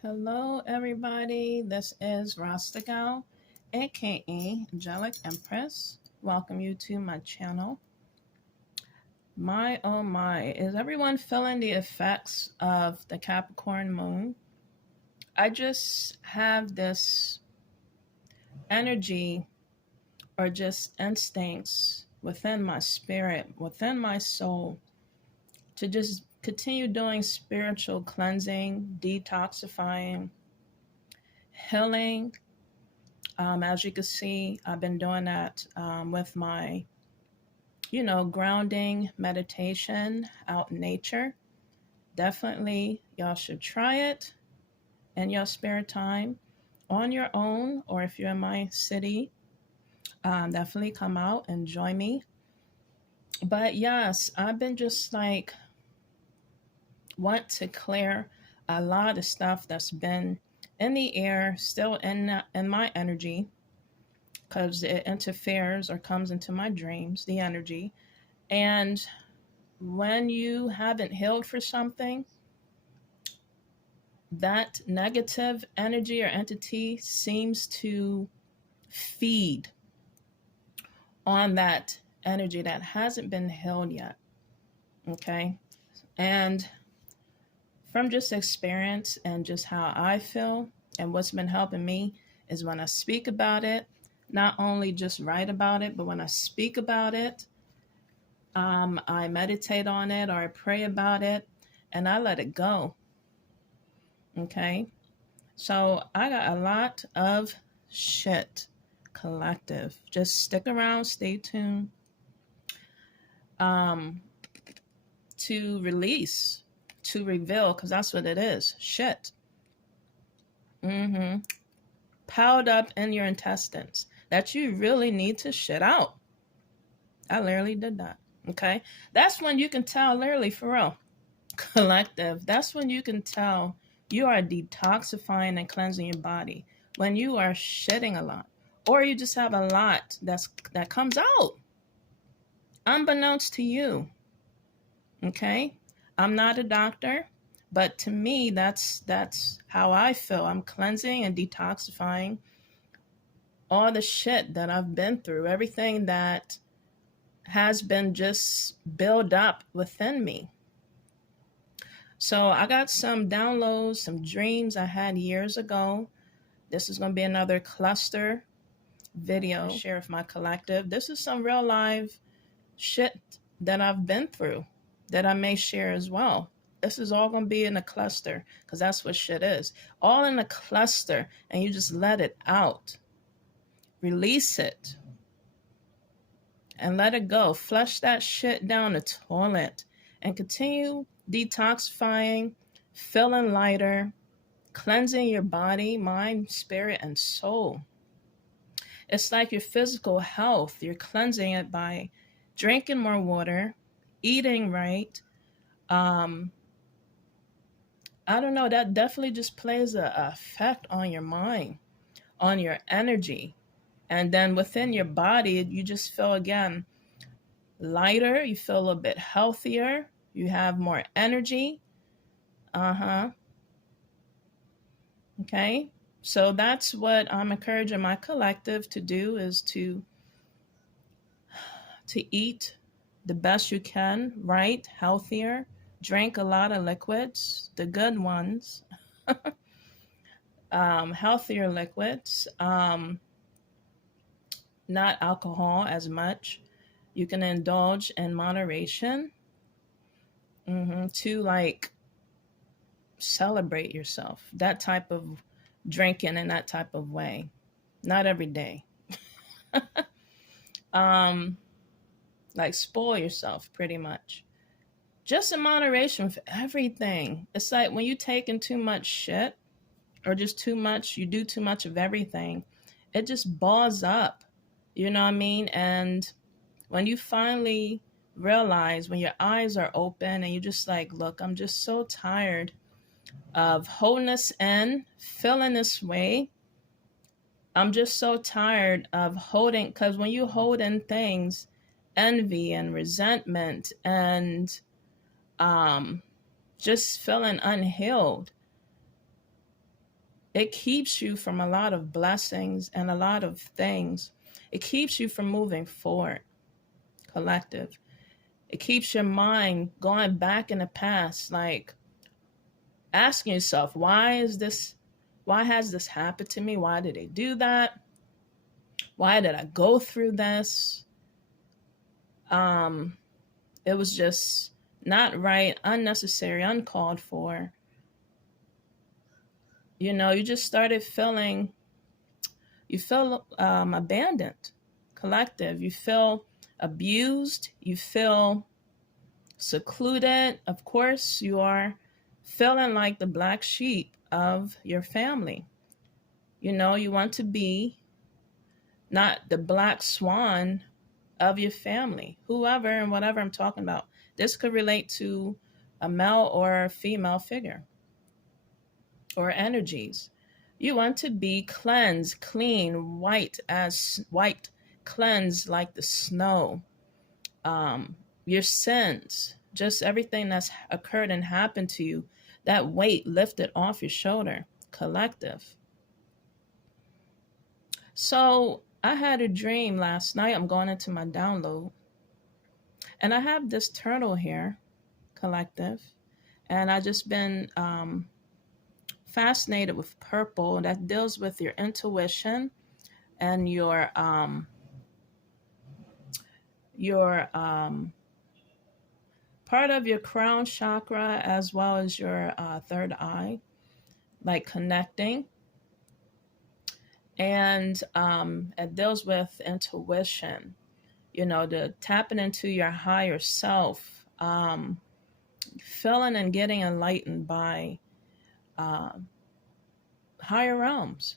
Hello, everybody. This is Rasta Gal, aka Angelic Empress. Welcome you to my channel. My oh my, is everyone feeling the effects of the Capricorn moon? I just have this energy or just instincts within my spirit, within my soul, to just continue doing spiritual cleansing, detoxifying, healing. As you can see, I've been doing that with my, grounding meditation out in nature. Definitely, y'all should try it in your spare time on your own, or if you're in my city, definitely come out and join me. But yes, I've been just like, want to clear a lot of stuff that's been in the air, still in my energy, because it interferes or comes into my dreams, the energy. And when you haven't healed for something, that negative energy or entity seems to feed on that energy that hasn't been healed yet. Okay. And from just experience and just how I feel and what's been helping me is when I speak about it, not only just write about it, but when I speak about it, I meditate on it or I pray about it and I let it go. Okay. So I got a lot of shit collective. Just stick around, stay tuned to release, to reveal, because that's what it is. Shit. Piled up in your intestines that you really need to shit out. I literally did that. Okay. That's when you can tell, literally, for real. Collective. That's when you can tell you are detoxifying and cleansing your body. When you are shitting a lot. Or you just have a lot that comes out. Unbeknownst to you. Okay? I'm not a doctor. But to me, that's how I feel. I'm cleansing and detoxifying all the shit that I've been through. Everything that has been just built up within me. So I got some downloads, some dreams I had years ago. This is going to be another cluster video I share with my collective. This is some real live shit that I've been through that I may share as well. This is all going to be in a cluster because that's what shit is. All in a cluster, and you just let it out. Release it. And let it go. Flush that shit down the toilet and continue detoxifying, feeling lighter, cleansing your body, mind, spirit, and soul. It's like your physical health. You're cleansing it by drinking more water, eating right. I don't know, that definitely just plays an effect on your mind, on your energy. And then within your body, you just feel, again, lighter. You feel a little bit healthier. You have more energy. Okay. So that's what I'm encouraging my collective to do, is to eat the best you can, right? Healthier. Drink a lot of liquids, the good ones. Healthier liquids. Not alcohol as much. You can indulge in moderation to like celebrate yourself. That type of drinking in that type of way. Not every day. Like spoil yourself pretty much. Just in moderation for everything. It's like when you take in too much shit or just too much, you do too much of everything, it just balls up. You know what I mean? And when you finally realize, when your eyes are open and you're just like, look, I'm just so tired of holding this in, feeling this way. I'm just so tired of holding, because when you hold in things, envy and resentment and just feeling unhealed, it keeps you from a lot of blessings and a lot of things. It keeps you from moving forward, collective. It keeps your mind going back in the past, like asking yourself, why has this happened to me? Why did they do that? Why did I go through this? It was just not right, unnecessary, uncalled for. You know, you just started feeling, you feel abandoned, collective. You feel abused. You feel secluded. Of course, you are feeling like the black sheep of your family. You know, you want to be not the black swan of your family, whoever and whatever I'm talking about. This could relate to a male or a female figure or energies. You want to be cleansed, clean, white as white, cleansed like the snow. Your sins, just everything that's occurred and happened to you, that weight lifted off your shoulder, collective. So I had a dream last night. I'm going into my download. And I have this turtle here, collective. And I just been fascinated with purple. That deals with your intuition and your part of your crown chakra, as well as your third eye, like connecting. And it deals with intuition, you know, the tapping into your higher self, feeling and getting enlightened by higher realms,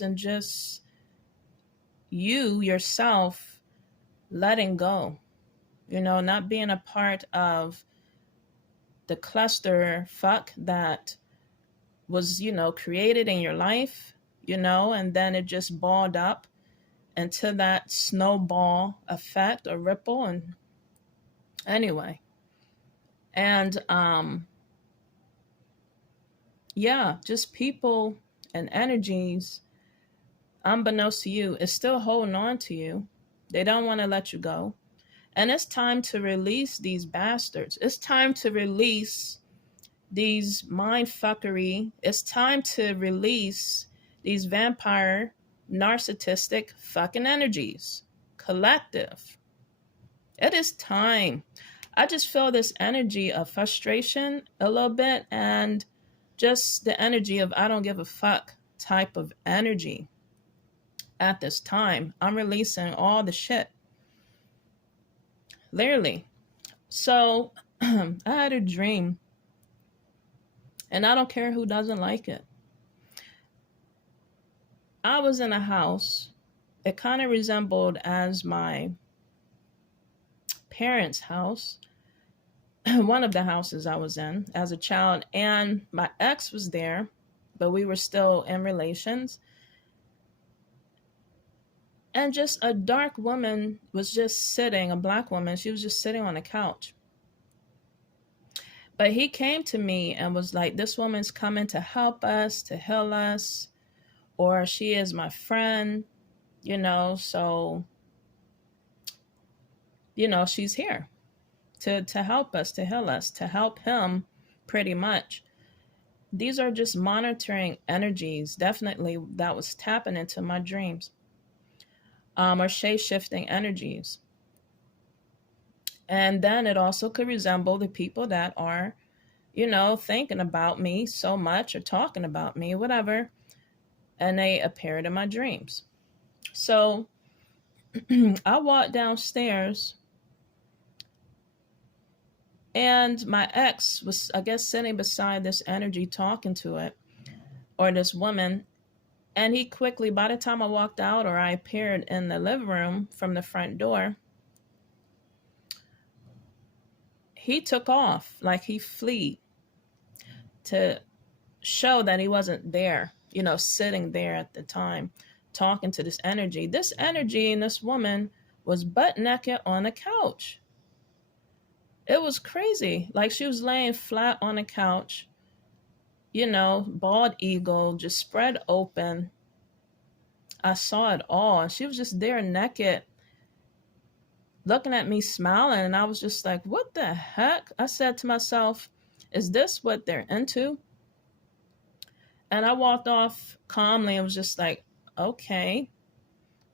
and just you yourself letting go, you know, not being a part of the cluster fuck that was, you know, created in your life, you know, and then it just balled up into that snowball effect or ripple. And anyway, and yeah, just people and energies, unbeknownst to you, is still holding on to you. They don't want to let you go. And it's time to release these bastards. It's time to release these mind fuckery. It's time to release these vampire, narcissistic fucking energies. Collective. It is time. I just feel this energy of frustration a little bit, and just the energy of I don't give a fuck type of energy at this time. I'm releasing all the shit. Literally. So I had a dream, and I don't care who doesn't like it. I was in a house. It kind of resembled as my parents' house, one of the houses I was in as a child, and my ex was there, but we were still in relations. And just a dark woman was just sitting, a black woman, she was just sitting on a couch. But he came to me and was like, this woman's coming to help us, to heal us, or she is my friend, you know, so, you know, she's here to help us, to heal us, to help him, pretty much. These are just monitoring energies, definitely, that was tapping into my dreams, or shape-shifting energies. And then it also could resemble the people that are, you know, thinking about me so much or talking about me, whatever, and they appeared in my dreams. So I walked downstairs, and my ex was, I guess, sitting beside this energy talking to it, or this woman. And he quickly, by the time I walked out or I appeared in the living room from the front door, he took off, like he fled, to show that he wasn't there, you know, sitting there at the time, talking to this energy. This energy and this woman was butt naked on a couch. It was crazy. Like she was laying flat on a couch, bald eagle just spread open. I saw it all. And she was just there naked, looking at me, smiling. And I was just like, what the heck? I said to myself, is this what they're into? And I walked off calmly and was just like, okay,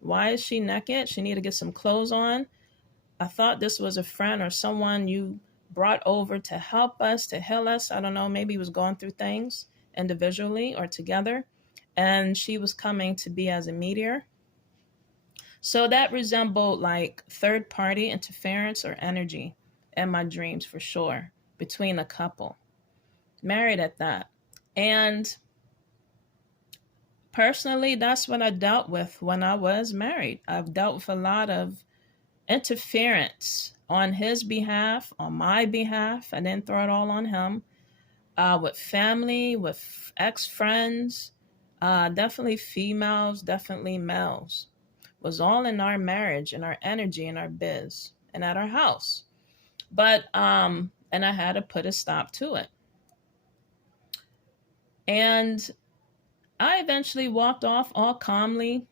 why is she naked? She need to get some clothes on. I thought this was a friend or someone you brought over to help us, to heal us. I don't know. Maybe he was going through things individually or together. And she was coming to be as a meteor. So that resembled like third party interference or energy in my dreams for sure, between a couple. Married at that. And personally, that's what I dealt with when I was married. I've dealt with a lot of interference on his behalf, on my behalf. I didn't throw it all on him. With family, with ex-friends, definitely females, definitely males. Was all in our marriage and our energy and our biz and at our house. But and I had to put a stop to it. And I eventually walked off all calmly.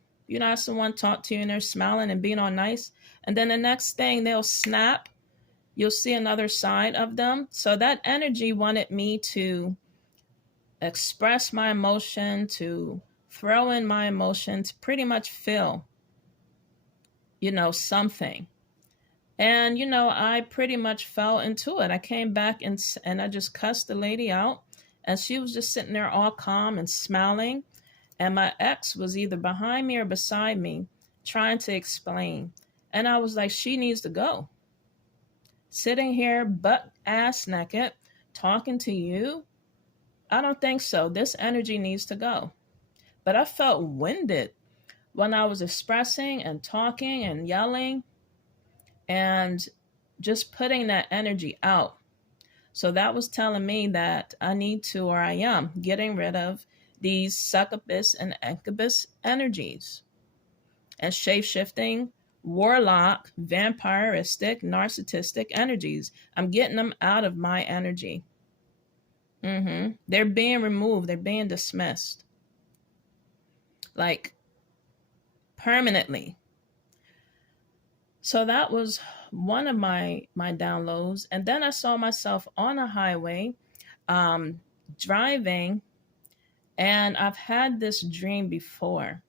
Someone talk to you and they're smiling and being all nice. And then the next thing they'll snap. You'll see another side of them. So that energy wanted me to express my emotion, to throw in my emotion, to pretty much feel, something. And, I pretty much fell into it. I came back and I just cussed the lady out. And she was just sitting there all calm and smiling. And my ex was either behind me or beside me trying to explain. And I was like, she needs to go. Sitting here butt ass naked, talking to you? I don't think so. This energy needs to go. But I felt winded when I was expressing and talking and yelling and just putting that energy out. So that was telling me that I need to, or I am, getting rid of these succubus and incubus energies and shape-shifting, warlock, vampiristic, narcissistic energies. I'm getting them out of my energy. They're being removed. They're being dismissed. Like, permanently. So that was one of my downloads. And then I saw myself on a highway, driving, and I've had this dream before.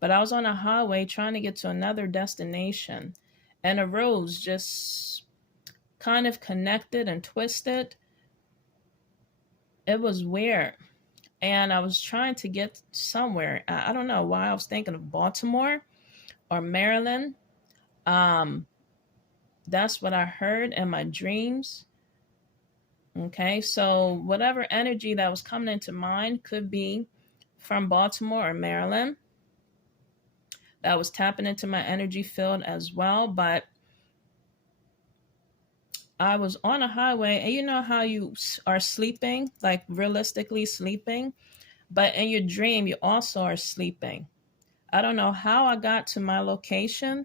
But I was on a highway trying to get to another destination, and a road just kind of connected and twisted. It was weird. And I was trying to get somewhere. I don't know why I was thinking of Baltimore or Maryland. That's what I heard in my dreams. Okay, so whatever energy that was coming into mind could be from Baltimore or Maryland. That was tapping into my energy field as well. But I was on a highway, and you know how you are sleeping, like realistically sleeping, but in your dream, you also are sleeping. I don't know how I got to my location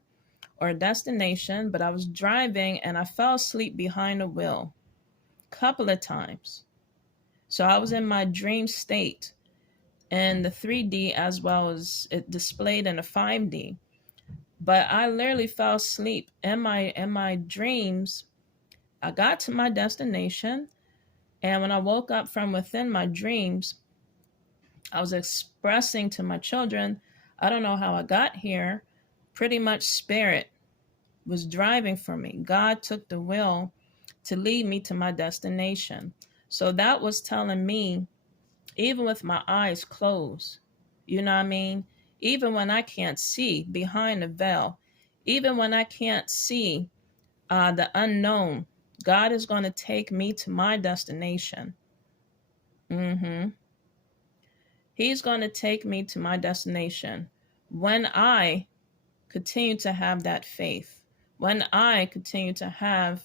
or destination, but I was driving and I fell asleep behind the wheel a couple of times. So I was in my dream state in the 3D as well as it displayed in the 5D. But I literally fell asleep in my dreams. I got to my destination, and when I woke up from within my dreams, I was expressing to my children, I don't know how I got here. Pretty much spirit was driving for me. God took the wheel to lead me to my destination. So that was telling me, even with my eyes closed, you know what I mean? Even when I can't see behind the veil, even when I can't see the unknown, God is going to take me to my destination. He's going to take me to my destination when I continue to have that faith, when I continue to have,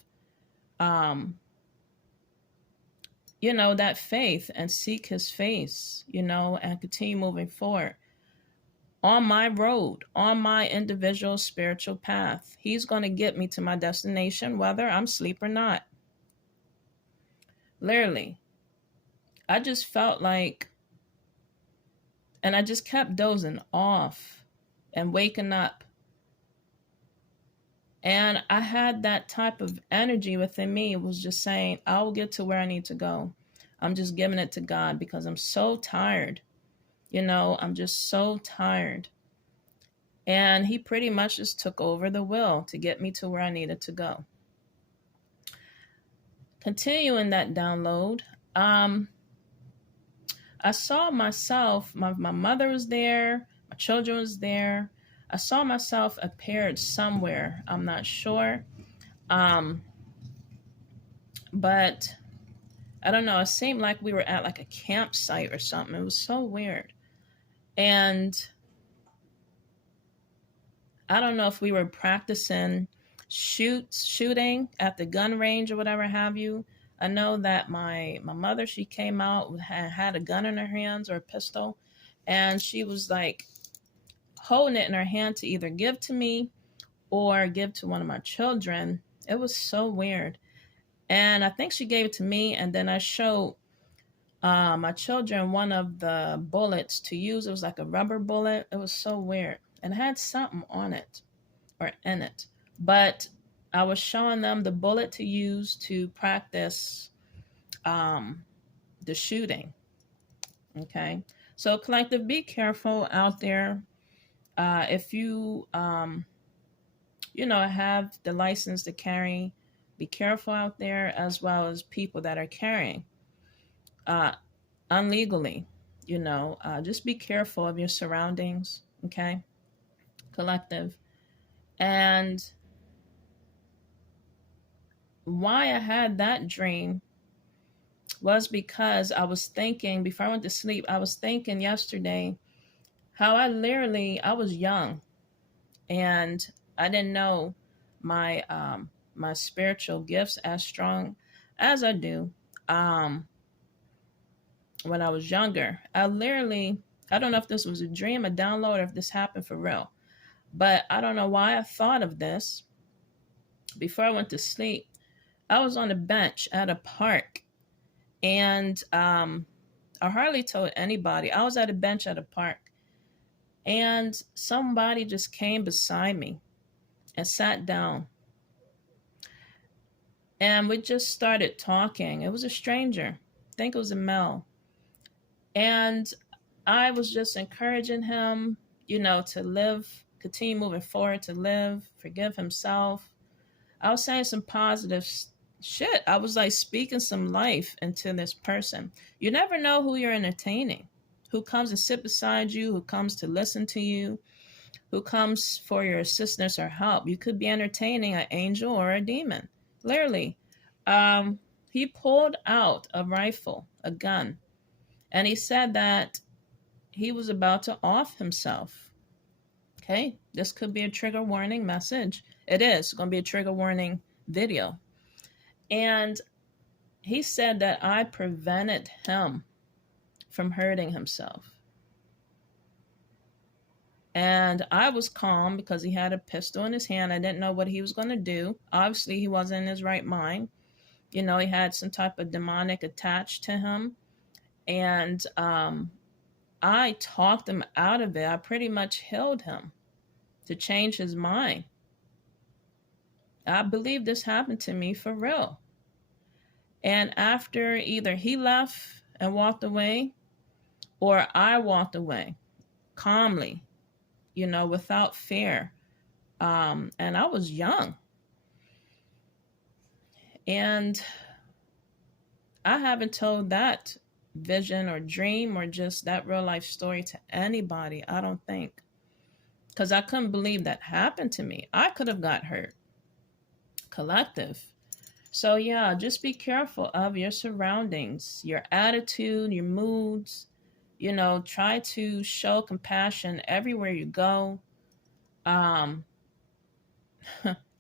that faith and seek his face, and continue moving forward on my road, on my individual spiritual path. He's going to get me to my destination, whether I'm asleep or not. Literally. I just felt like, and I just kept dozing off and waking up. And I had that type of energy within me. It was just saying, I will get to where I need to go. I'm just giving it to God because I'm so tired. I'm just so tired. And he pretty much just took over the wheel to get me to where I needed to go. Continuing that download, I saw myself, my mother was there, my children was there. I saw myself appeared somewhere. I'm not sure. But I don't know. It seemed like we were at like a campsite or something. It was so weird. And I don't know if we were practicing shooting at the gun range or whatever have you. I know that my mother, she came out, had a gun in her hands or a pistol, and she was like holding it in her hand to either give to me or give to one of my children. It was so weird. And I think she gave it to me, and then I showed my children one of the bullets to use. It was like a rubber bullet. It was so weird. And it had something on it or in it. But I was showing them the bullet to use to practice the shooting. Okay. So collective, be careful out there. If you, have the license to carry, be careful out there, as well as people that are carrying unlegally. Just be careful of your surroundings. Okay. Collective. And why I had that dream was because I was thinking, before I went to sleep, I was thinking yesterday how I was young and I didn't know my my spiritual gifts as strong as I do. When I was younger, I don't know if this was a dream, a download, or if this happened for real, but I don't know why I thought of this before I went to sleep. I was on a bench at a park, and I hardly told anybody. I was at a bench at a park, and somebody just came beside me and sat down. And we just started talking. It was a stranger. I think it was a male. And I was just encouraging him, to live, continue moving forward, to live, forgive himself. I was saying some positive shit. I was like speaking some life into this person. You never know who you're entertaining, who comes and sit beside you, who comes to listen to you, who comes for your assistance or help. You could be entertaining an angel or a demon. Literally. He pulled out a rifle, a gun, and he said that he was about to off himself. Okay, this could be a trigger warning message. It is going to be a trigger warning video. And he said that I prevented him from hurting himself. And I was calm because he had a pistol in his hand. I didn't know what he was going to do. Obviously, he wasn't in his right mind. He had some type of demonic attached to him. And I talked him out of it. I pretty much healed him to change his mind. I believe this happened to me for real. And after either he left and walked away or I walked away calmly, without fear. And I was young. And I haven't told that vision or dream or just that real life story to anybody, I don't think. Because I couldn't believe that happened to me. I could have got hurt. Collective. So yeah, just be careful of your surroundings, your attitude, your moods. Try to show compassion everywhere you go.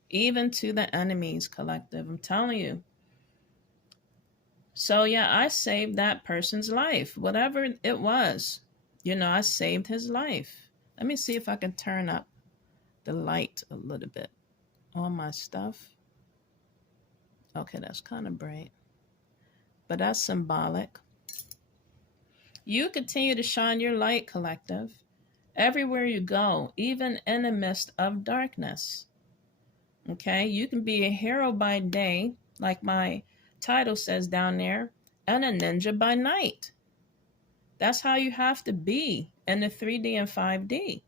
Even to the enemies, collective. I'm telling you. So yeah, I saved that person's life, whatever it was. I saved his life. Let me see if I can turn up the light a little bit on my stuff. Okay, that's kind of bright, but that's symbolic. You continue to shine your light, collective, everywhere you go, even in the midst of darkness. Okay, you can be a hero by day, like my title says down there, and a ninja by night. That's how you have to be in the 3D and 5D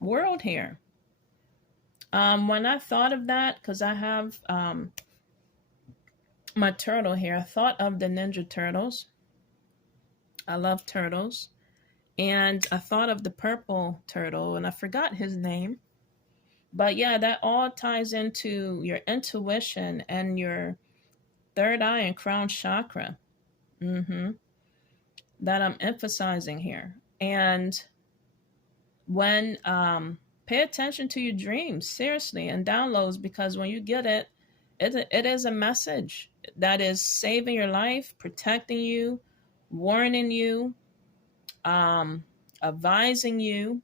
world here. When I thought of that, because I have my turtle here, I thought of the Ninja Turtles. I love turtles. And I thought of the purple turtle, and I forgot his name. But yeah, that all ties into your intuition and your third eye and crown chakra. That I'm emphasizing here. And when pay attention to your dreams, seriously, and downloads, because when you get it, it is a message that is saving your life, protecting you, warning you, advising you,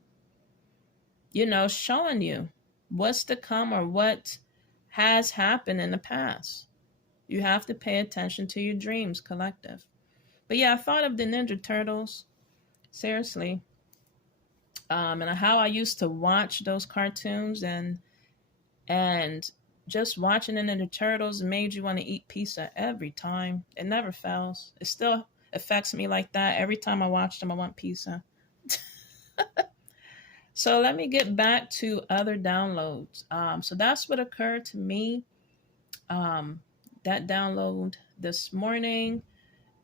showing you what's to come or what has happened in the past. You have to pay attention to your dreams, collective. But yeah, I thought of the Ninja Turtles, seriously, and how I used to watch those cartoons, and just watching the Ninja Turtles made you want to eat pizza every time. It never fails. It still affects me like that. Every time I watch them, I want pizza. So let me get back to other downloads. So that's what occurred to me. That download this morning,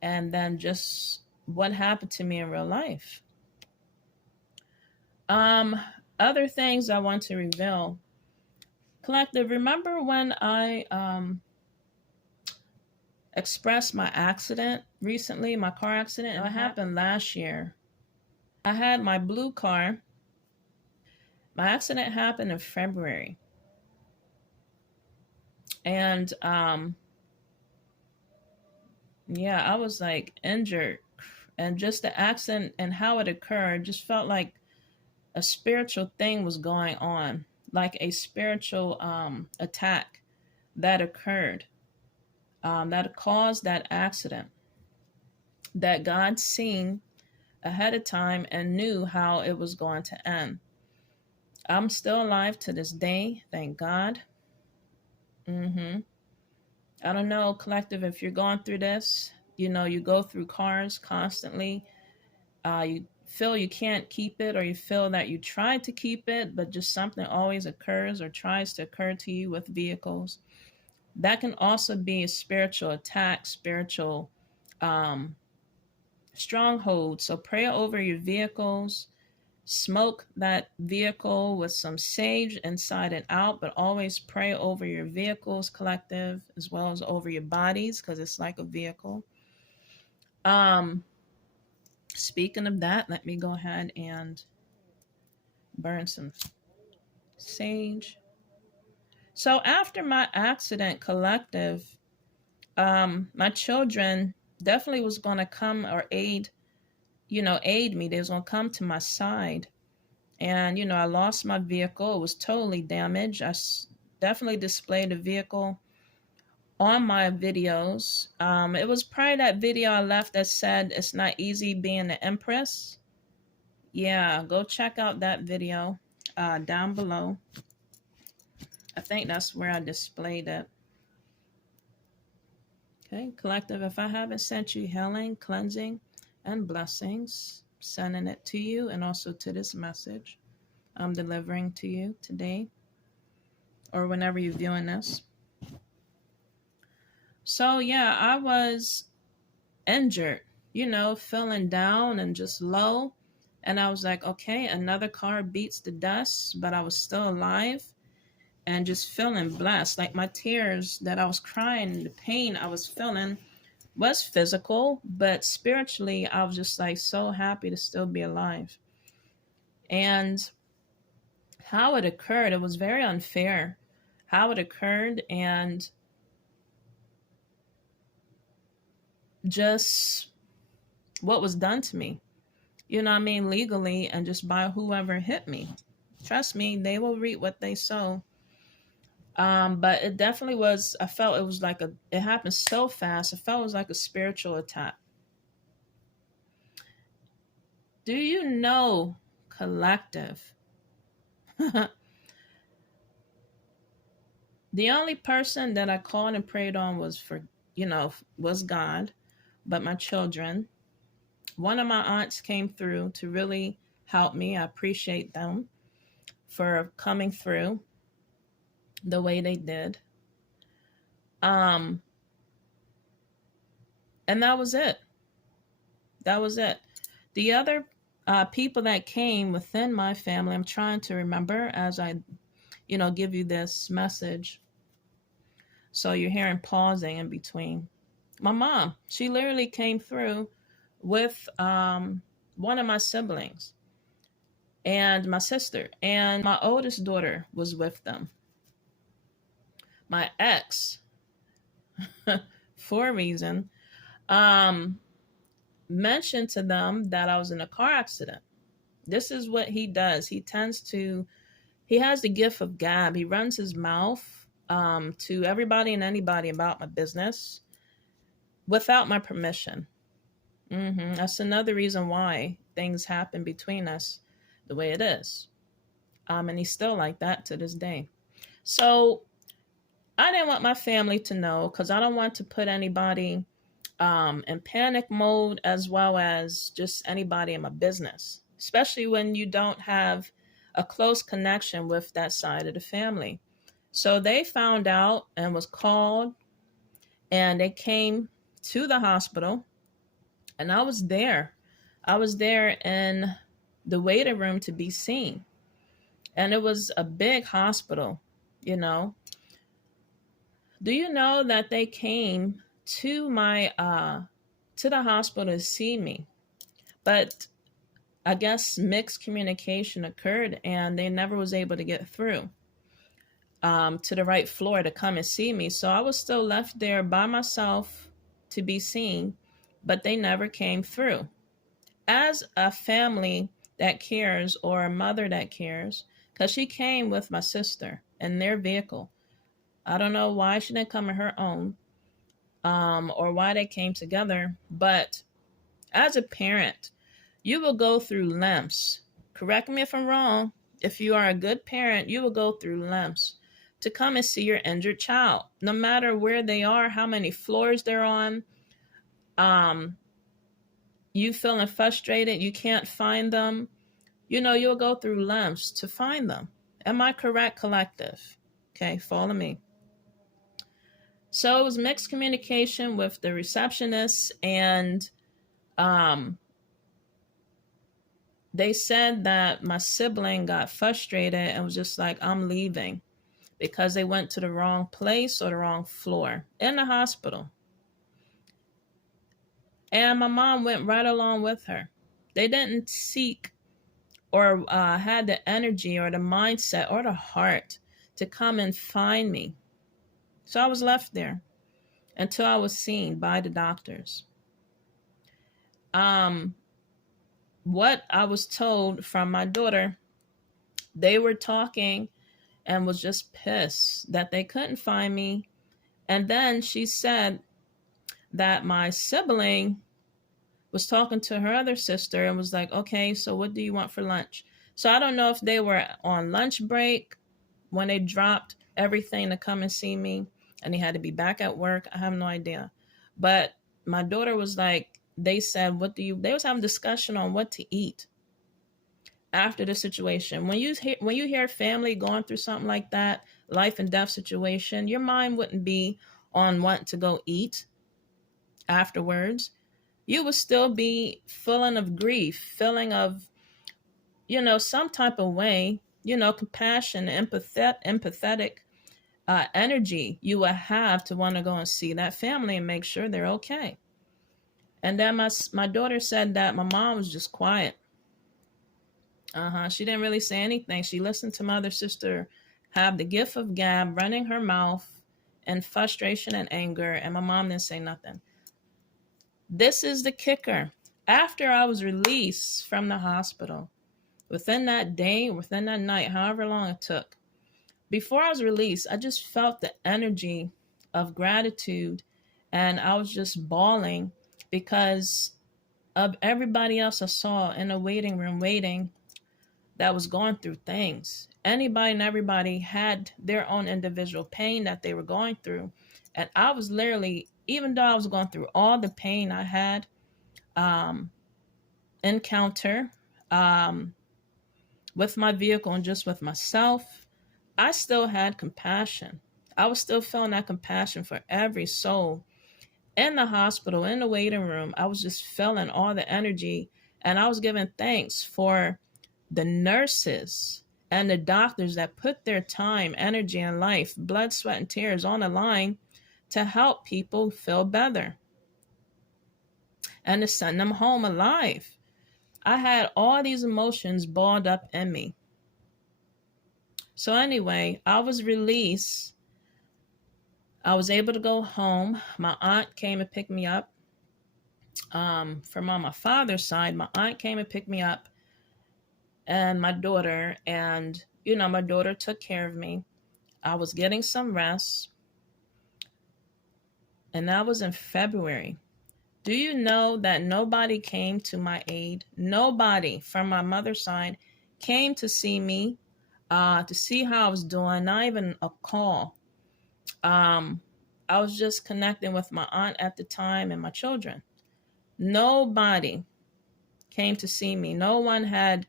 and then just what happened to me in real life. Other things I want to reveal. Collective, remember when I expressed my accident recently, my car accident? It happened last year. I had my blue car. My accident happened in February. And yeah, I was like injured. And just the accident and how it occurred just felt like a spiritual thing was going on, like a spiritual attack that occurred, that caused that accident, that God seen ahead of time and knew how it was going to end. I'm still alive to this day, thank God. I don't know, collective, if you're going through this, you go through cars constantly. You feel you can't keep it, or you feel that you tried to keep it, but just something always occurs or tries to occur to you with vehicles. That can also be a spiritual attack, spiritual stronghold. So pray over your vehicles. Smoke that vehicle with some sage inside and out, but always pray over your vehicles, collective, as well as over your bodies, because it's like a vehicle. Speaking of that, let me go ahead and burn some sage. So after my accident, collective, my children definitely was going to come or aid me. They was going to come to my side. And, I lost my vehicle. It was totally damaged. I definitely displayed the vehicle on my videos. It was probably that video I left that said it's not easy being an empress. Yeah, go check out that video down below. I think that's where I displayed it. Okay, collective, if I haven't sent you healing, cleansing, and blessings, sending it to you, and also to this message I'm delivering to you today, or whenever you're viewing this. So yeah, I was injured, feeling down and just low. And I was like, okay, another car beats the dust, but I was still alive and just feeling blessed. Like my tears that I was crying, the pain I was feeling was physical, but spiritually, I was just like so happy to still be alive. And how it occurred, it was very unfair how it occurred, and just what was done to me, legally, and just by whoever hit me. Trust me, they will reap what they sow. But it definitely was, I felt it was like it happened so fast. I felt it was like a spiritual attack. Do you know, collective? The only person that I called and prayed on was God, but my children. One of my aunts came through to really help me. I appreciate them for coming through the way they did. Um, and that was it. That was it. The other people that came within my family, I'm trying to remember as I, give you this message. So you're hearing pausing in between. My mom, she literally came through with one of my siblings and my sister, and my oldest daughter was with them. My ex, for a reason, mentioned to them that I was in a car accident. This is what he does. He has the gift of gab. He runs his mouth to everybody and anybody about my business without my permission. That's another reason why things happen between us the way it is. And he's still like that to this day. So I didn't want my family to know, because I don't want to put anybody in panic mode, as well as just anybody in my business, especially when you don't have a close connection with that side of the family. So they found out and was called, and they came to the hospital, and I was there. I was there in the waiting room to be seen. And it was a big hospital, Do you know that they came to the hospital to see me? But I guess mixed communication occurred, and they never was able to get through to the right floor to come and see me. So I was still left there by myself to be seen, but they never came through. As a family that cares, or a mother that cares, because she came with my sister in their vehicle. I don't know why she didn't come in her own, or why they came together. But as a parent, you will go through lengths. Correct me if I'm wrong. If you are a good parent, you will go through lengths to come and see your injured child, no matter where they are, how many floors they're on. You feeling frustrated, you can't find them. You'll go through lengths to find them. Am I correct, collective? Okay, follow me. So it was mixed communication with the receptionist, and they said that my sibling got frustrated and was just like, I'm leaving, because they went to the wrong place or the wrong floor in the hospital. And my mom went right along with her. They didn't seek or had the energy or the mindset or the heart to come and find me. So I was left there until I was seen by the doctors. What I was told from my daughter, they were talking and was just pissed that they couldn't find me. And then she said that my sibling was talking to her other sister and was like, okay, so what do you want for lunch? So I don't know if they were on lunch break when they dropped everything to come and see me, and they had to be back at work. I have no idea. But my daughter was like, they said, they was having a discussion on what to eat after the situation. When you hear family going through something like that, life and death situation, your mind wouldn't be on wanting to go eat afterwards. You would still be feeling of grief, feeling of, some type of way, compassion, empathetic energy you would have to want to go and see that family and make sure they're okay. And then my daughter said that my mom was just quiet. She didn't really say anything. She listened to my other sister have the gift of gab, running her mouth in frustration and anger, and my mom didn't say nothing. This is the kicker. After I was released from the hospital, within that day, within that night, however long it took, before I was released, I just felt the energy of gratitude, and I was just bawling because of everybody else I saw in a waiting room waiting that was going through things. Anybody and everybody had their own individual pain that they were going through. And I was literally, even though I was going through all the pain I had um, encounter with my vehicle and just with myself, I still had compassion. I was still feeling that compassion for every soul in the hospital, in the waiting room. I was just feeling all the energy, and I was giving thanks for the nurses and the doctors that put their time, energy, and life, blood, sweat, and tears on the line to help people feel better and to send them home alive. I had all these emotions balled up in me. So anyway, I was released. I was able to go home. My aunt came and picked me up. From on my father's side, my aunt came and picked me up, and my daughter, and my daughter took care of me. I was getting some rest, and that was in February. Do you know that nobody came to my aid? Nobody from my mother's side came to see me, to see how I was doing, not even a call. I was just connecting with my aunt at the time and my children. Nobody came to see me. No one had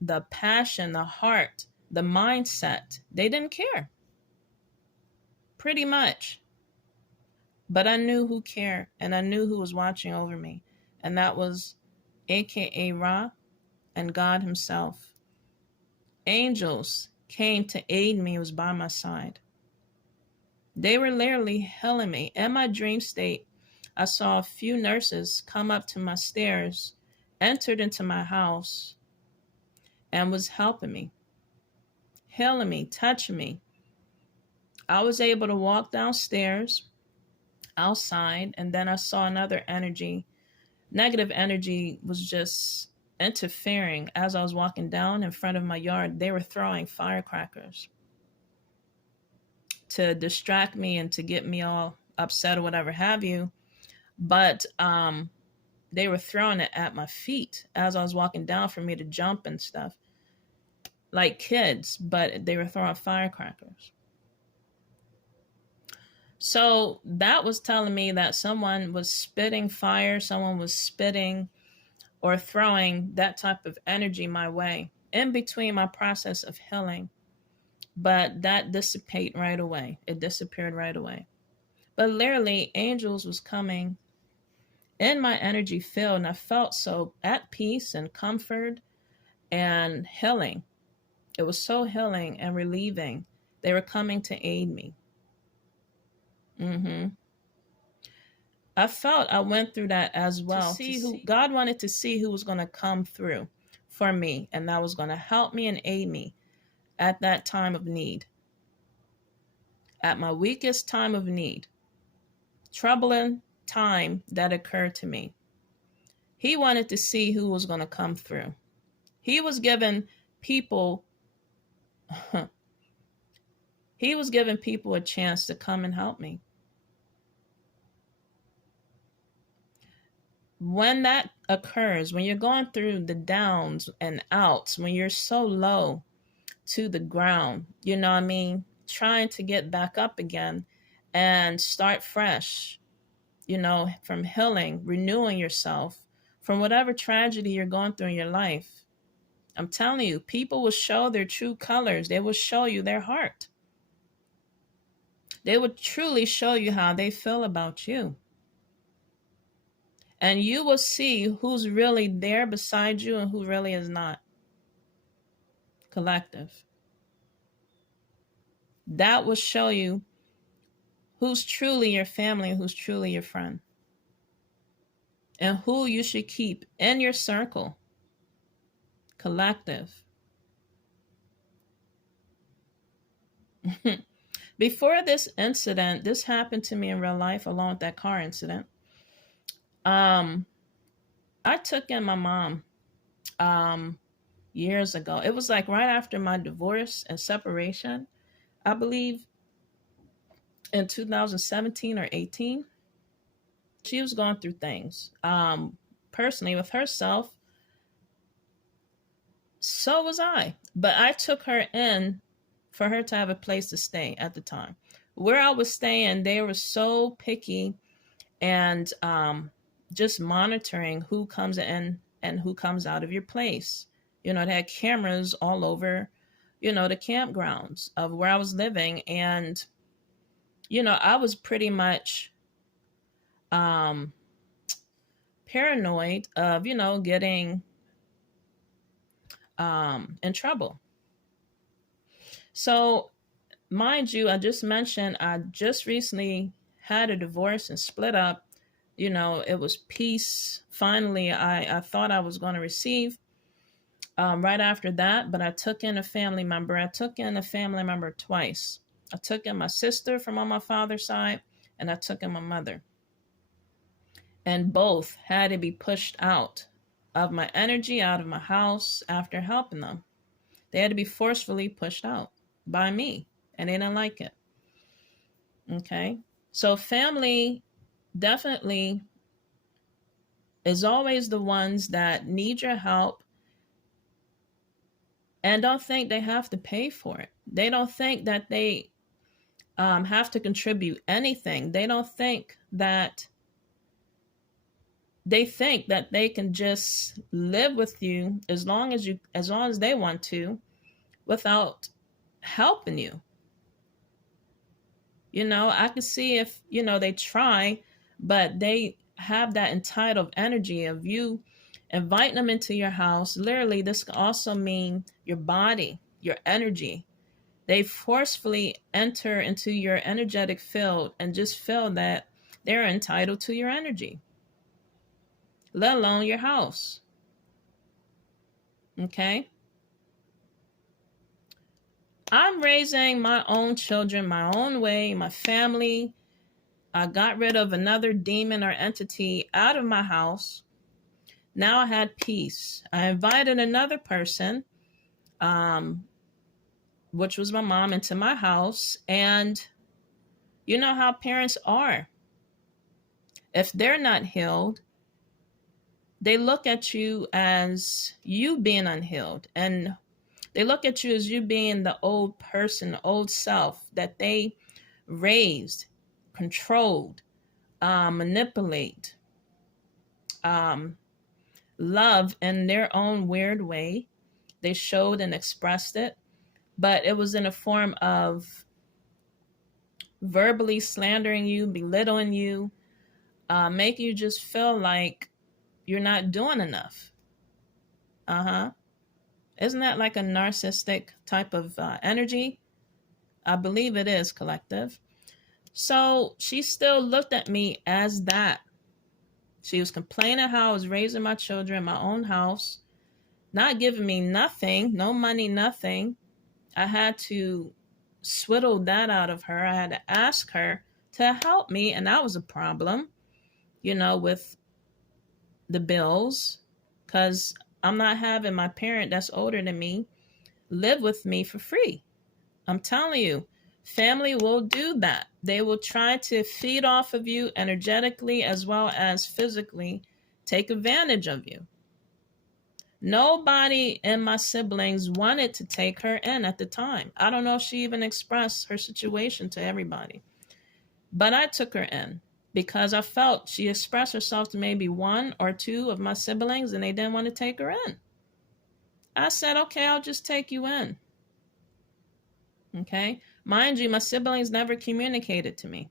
the passion, the heart, the mindset. They didn't care, pretty much. But I knew who cared, and I knew who was watching over me. And that was AKA Ra and God himself. Angels came to aid me, was by my side. They were literally healing me. In my dream state, I saw a few nurses come up to my stairs, entered into my house, and was helping me, healing me, touching me. I was able to walk downstairs, outside, and then I saw another energy. Negative energy was just interfering as I was walking down in front of my yard. They were throwing firecrackers to distract me and to get me all upset or whatever have you. But they were throwing it at my feet as I was walking down for me to jump and stuff, like kids, but they were throwing firecrackers. So that was telling me that someone was spitting fire, someone was spitting or throwing that type of energy my way in between my process of healing. But that dissipated right away. It disappeared right away. But literally, angels was coming in my energy field, and I felt so at peace and comfort and healing. It was so healing and relieving. They were coming to aid me. I felt I went through that as well. God wanted to see who was going to come through for me, and that was going to help me and aid me at that time of need. At my weakest time of need, troubling time that occurred to me. He wanted to see who was going to come through. He was giving people he was giving people a chance to come and help me. When that occurs, when you're going through the downs and outs, when you're so low to the ground, you know what I mean, trying to get back up again and start fresh, from healing, renewing yourself from whatever tragedy you're going through in your life. I'm telling you, people will show their true colors. They will show you their heart. They will truly show you how they feel about you. And you will see who's really there beside you and who really is not. Collective. That will show you who's truly your family and who's truly your friend. And who you should keep in your circle. Collective. Before this incident, this happened to me in real life along with that car incident. I took in my mom years ago. It was like right after my divorce and separation, I believe in 2017 or 18. She was going through things. personally with herself, so was I. But I took her in for her to have a place to stay at the time. Where I was staying, they were so picky and just monitoring who comes in and who comes out of your place. They had cameras all over, the campgrounds of where I was living. And, I was pretty much paranoid of, getting in trouble. So, mind you, I just mentioned I just recently had a divorce and split up. It was peace. Finally, I thought I was going to receive right after that, but I took in a family member. I took in a family member twice. I took in my sister from on my father's side, and I took in my mother. And both had to be pushed out of my energy, out of my house after helping them. They had to be forcefully pushed out by me, and they didn't like it. Okay. So family definitely is always the ones that need your help and don't think they have to pay for it. They don't think that they have to contribute anything. They think that they can just live with you as long as they want to without helping you. I can see if, they try, but they have that entitled energy of you inviting them into your house. Literally, this can also mean your body, your energy. They forcefully enter into your energetic field and just feel that they're entitled to your energy, let alone your house. Okay? I'm raising my own children my own way, my family. I got rid of another demon or entity out of my house. Now I had peace. I invited another person, which was my mom, into my house. And you know how parents are. If they're not healed, they look at you as you being unhealed. And they look at you as you being the old person, the old self that they raised, controlled, manipulate, love in their own weird way. They showed and expressed it, but it was in a form of verbally slandering you, belittling you, making you just feel like you're not doing enough. Isn't that like a narcissistic type of energy? I believe it is, collective. So she still looked at me as that. She was complaining how I was raising my children in my own house, not giving me nothing, no money, nothing. I had to swindle that out of her. I had to ask her to help me, and that was a problem, with the bills, because I'm not having my parent that's older than me live with me for free. I'm telling you, family will do that. They will try to feed off of you energetically as well as physically, take advantage of you. Nobody in my siblings wanted to take her in at the time. I don't know if she even expressed her situation to everybody. But I took her in because I felt she expressed herself to maybe one or two of my siblings and they didn't want to take her in. I said, okay, I'll just take you in. Okay? Mind you, my siblings never communicated to me.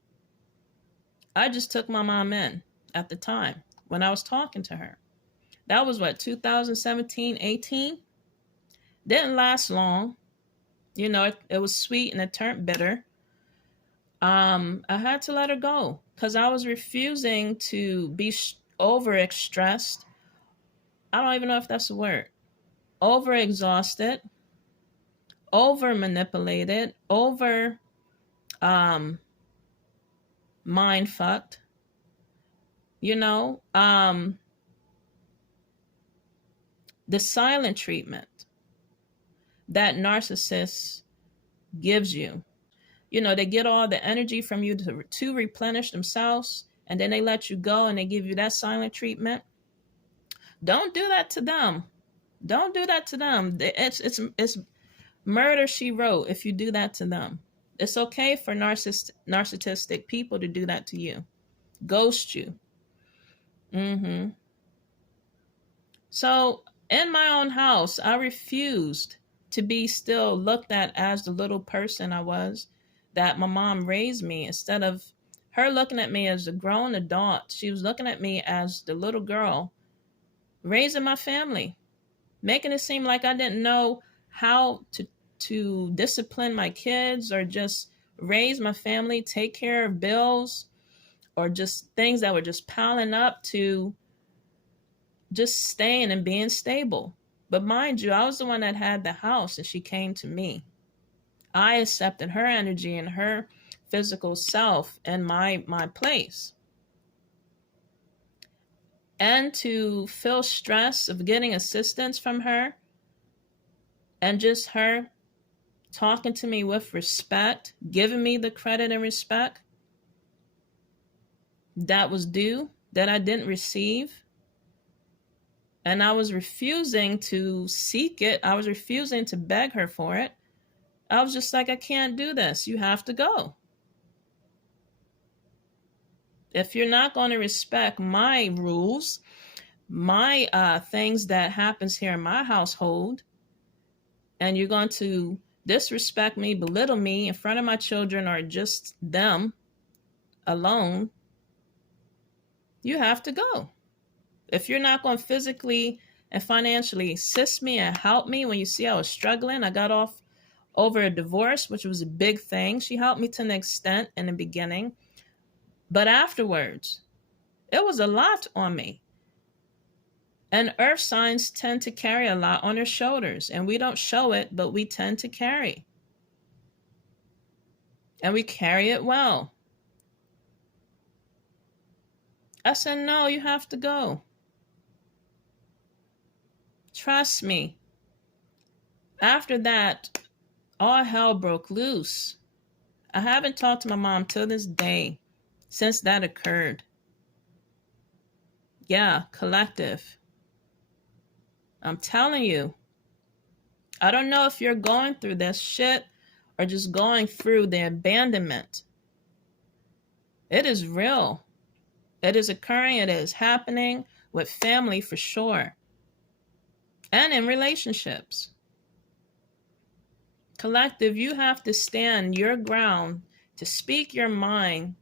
I just took my mom in at the time when I was talking to her. That was 2017, 18? Didn't last long. It was sweet and it turned bitter. I had to let her go because I was refusing to be over-stressed. I don't even know if that's a word. Over-exhausted, over-manipulated, mind-fucked. The silent treatment that narcissist gives you. They get all the energy from you to replenish themselves, and then they let you go and they give you that silent treatment. Don't do that to them. Don't do that to them. It's murder she wrote if you do that to them. It's okay for narcissistic people to do that to you. Ghost you. Mm-hmm. So in my own house, I refused to be still looked at as the little person I was that my mom raised me. Instead of her looking at me as a grown adult, she was looking at me as the little girl raising my family, making it seem like I didn't know how to discipline my kids or just raise my family, take care of bills, or just things that were just piling up to just staying and being stable. But mind you, I was the one that had the house and she came to me. I accepted her energy and her physical self in my place. And to feel stress of getting assistance from her and just her talking to me with respect, giving me the credit and respect that was due, that I didn't receive. And I was refusing to seek it. I was refusing to beg her for it. I was just like, I can't do this. You have to go. If you're not going to respect my rules, my things that happens here in my household, and you're going to disrespect me, belittle me in front of my children or just them alone, you have to go. If you're not going to physically and financially assist me and help me when you see I was struggling, I got off over a divorce, which was a big thing. She helped me to an extent in the beginning. But afterwards, it was a lot on me. And earth signs tend to carry a lot on their shoulders. And we don't show it, but we tend to carry. And we carry it well. I said, no, you have to go. Trust me. After that, all hell broke loose. I haven't talked to my mom till this day since that occurred. Yeah, collective. I'm telling you. I don't know if you're going through this shit or just going through the abandonment. It is real. It is occurring. It is happening with family for sure. And in relationships. Collective, you have to stand your ground to speak your mind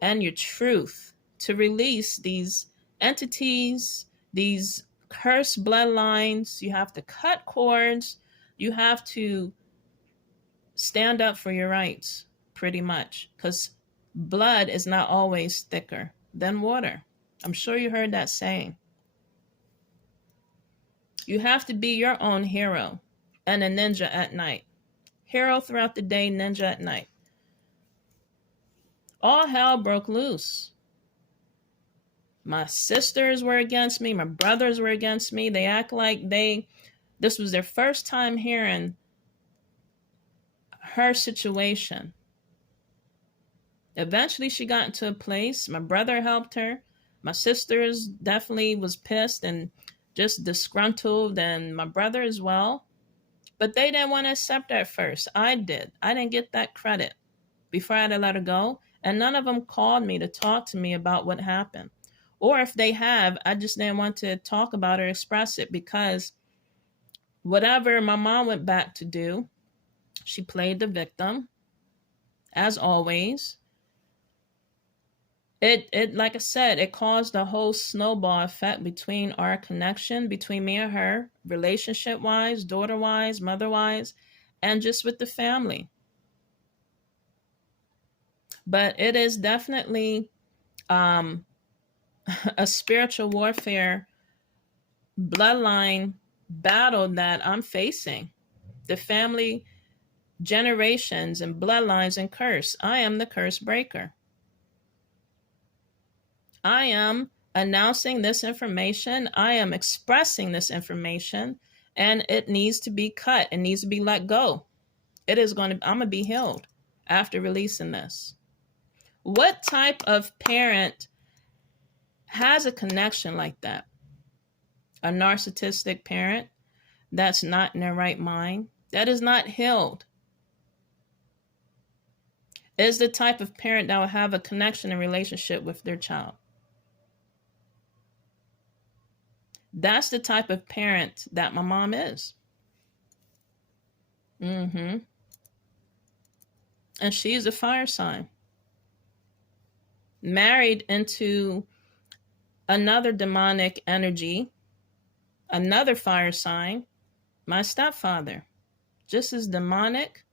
and your truth, to release these entities, these cursed bloodlines. You have to cut cords. You have to stand up for your rights, pretty much, because blood is not always thicker than water. I'm sure you heard that saying. You have to be your own hero and a ninja at night. Hero throughout the day, ninja at night. All hell broke loose. My sisters were against me. My brothers were against me. They act like this was their first time hearing her situation. Eventually she got into a place. My brother helped her. My sisters definitely was pissed and just disgruntled, and my brother as well. But they didn't want to accept her at first. I did. I didn't get that credit before I had to let her go. And none of them called me to talk to me about what happened. Or if they have, I just didn't want to talk about or express it, because whatever my mom went back to do, she played the victim, as always. It like I said, it caused a whole snowball effect between our connection, between me and her, relationship-wise, daughter-wise, mother-wise, and just with the family. But it is definitely a spiritual warfare bloodline battle that I'm facing. The family generations and bloodlines and curse. I am the curse breaker. I am announcing this information. I am expressing this information, and it needs to be cut. It needs to be let go. I'm going to be healed after releasing this. What type of parent has a connection like that? A narcissistic parent that's not in their right mind, that is not healed, is the type of parent that will have a connection and relationship with their child. That's the type of parent that my mom is. And she's a fire sign, married into another demonic energy, another fire sign, my stepfather, just as demonic.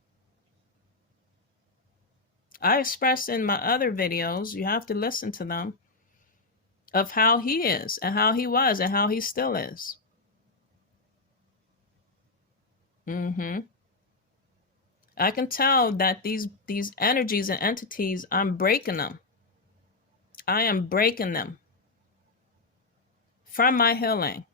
I expressed in my other videos, you have to listen to them, of how he is and how he was and how he still is. I can tell that these energies and entities, I'm breaking them. I am breaking them from my healing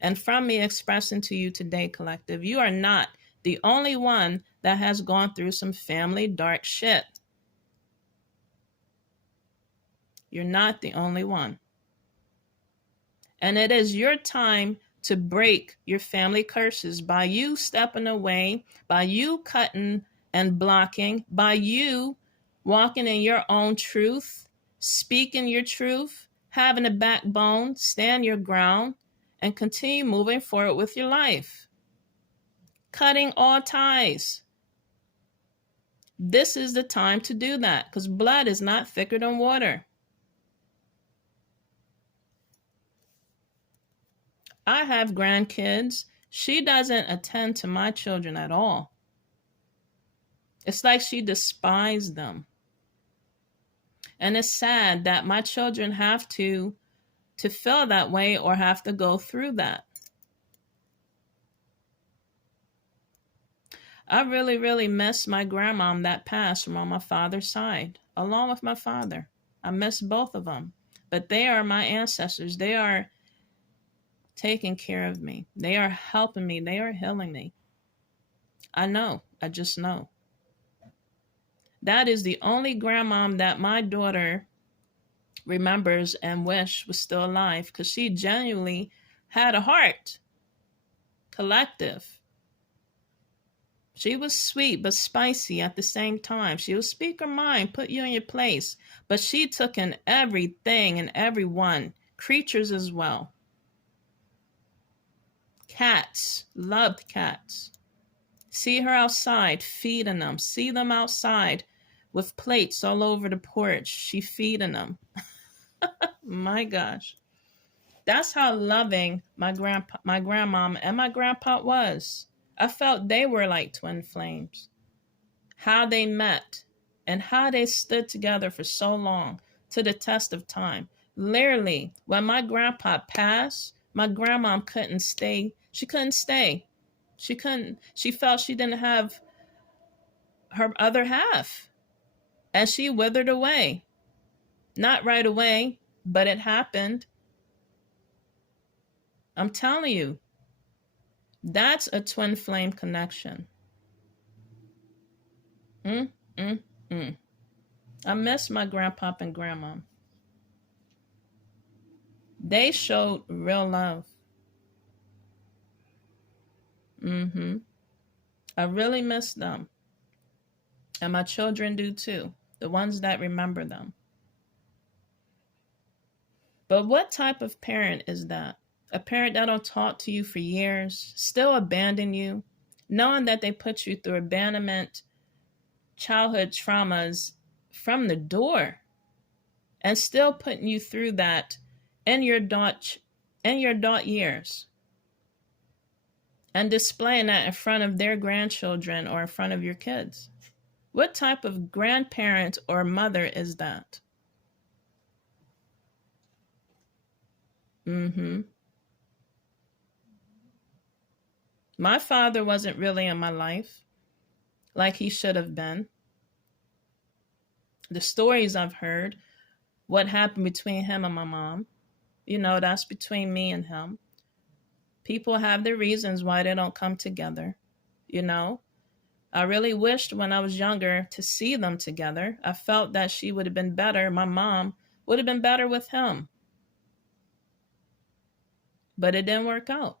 and from me expressing to you today, collective. You are not the only one that has gone through some family dark shit. You're not the only one. And it is your time to break your family curses by you stepping away, by you cutting and blocking, by you walking in your own truth, speaking your truth, having a backbone, stand your ground, and continue moving forward with your life. Cutting all ties. This is the time to do that, because blood is not thicker than water. I have grandkids. She doesn't attend to my children at all. It's like she despised them. And it's sad that my children have to feel that way or have to go through that. I really, really miss my grandmom that passed from on my father's side, along with my father. I miss both of them. But they are my ancestors. They are taking care of me. They are helping me. They are healing me. I know. I just know. That is the only grandmom that my daughter remembers and wish was still alive, because she genuinely had a heart. Collective. She was sweet but spicy at the same time. She would speak her mind, put you in your place. But she took in everything and everyone, creatures as well. Cats, loved cats. See her outside, feeding them. See them outside with plates all over the porch. She feeding them. My gosh. That's how loving my grandmom and my grandpa was. I felt they were like twin flames. How they met and how they stood together for so long to the test of time. Literally, when my grandpa passed, my grandmom couldn't stay. She couldn't stay. She couldn't. She felt she didn't have her other half. And she withered away. Not right away, but it happened. I'm telling you, that's a twin flame connection. I miss my grandpa and grandma. They showed real love. I really miss them. And my children do too. The ones that remember them. But what type of parent is that? A parent that don't talk to you for years, still abandon you, knowing that they put you through abandonment, childhood traumas from the door, and still putting you through that in your adult years, and displaying that in front of their grandchildren or in front of your kids. What type of grandparent or mother is that? My father wasn't really in my life like he should have been. The stories I've heard, what happened between him and my mom, that's between me and him. People have their reasons why they don't come together. I really wished when I was younger to see them together. I felt that she would have been better. My mom would have been better with him. but it didn't work out.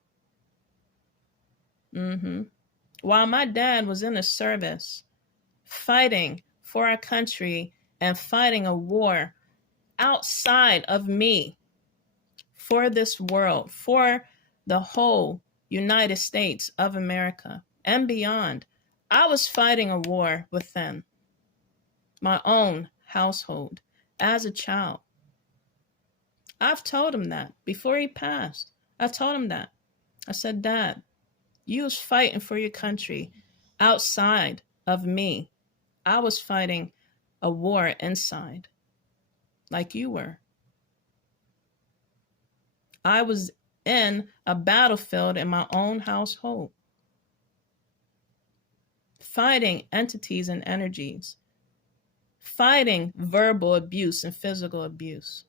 While my dad was in the service, fighting for our country and fighting a war outside of me, for this world, for the whole United States of America and beyond, I was fighting a war within my own household as a child. I've told him that before he passed. I told him that. I said, Dad, you was fighting for your country outside of me. I was fighting a war inside, like you were. I was in a battlefield in my own household, fighting entities and energies, fighting verbal abuse and physical abuse,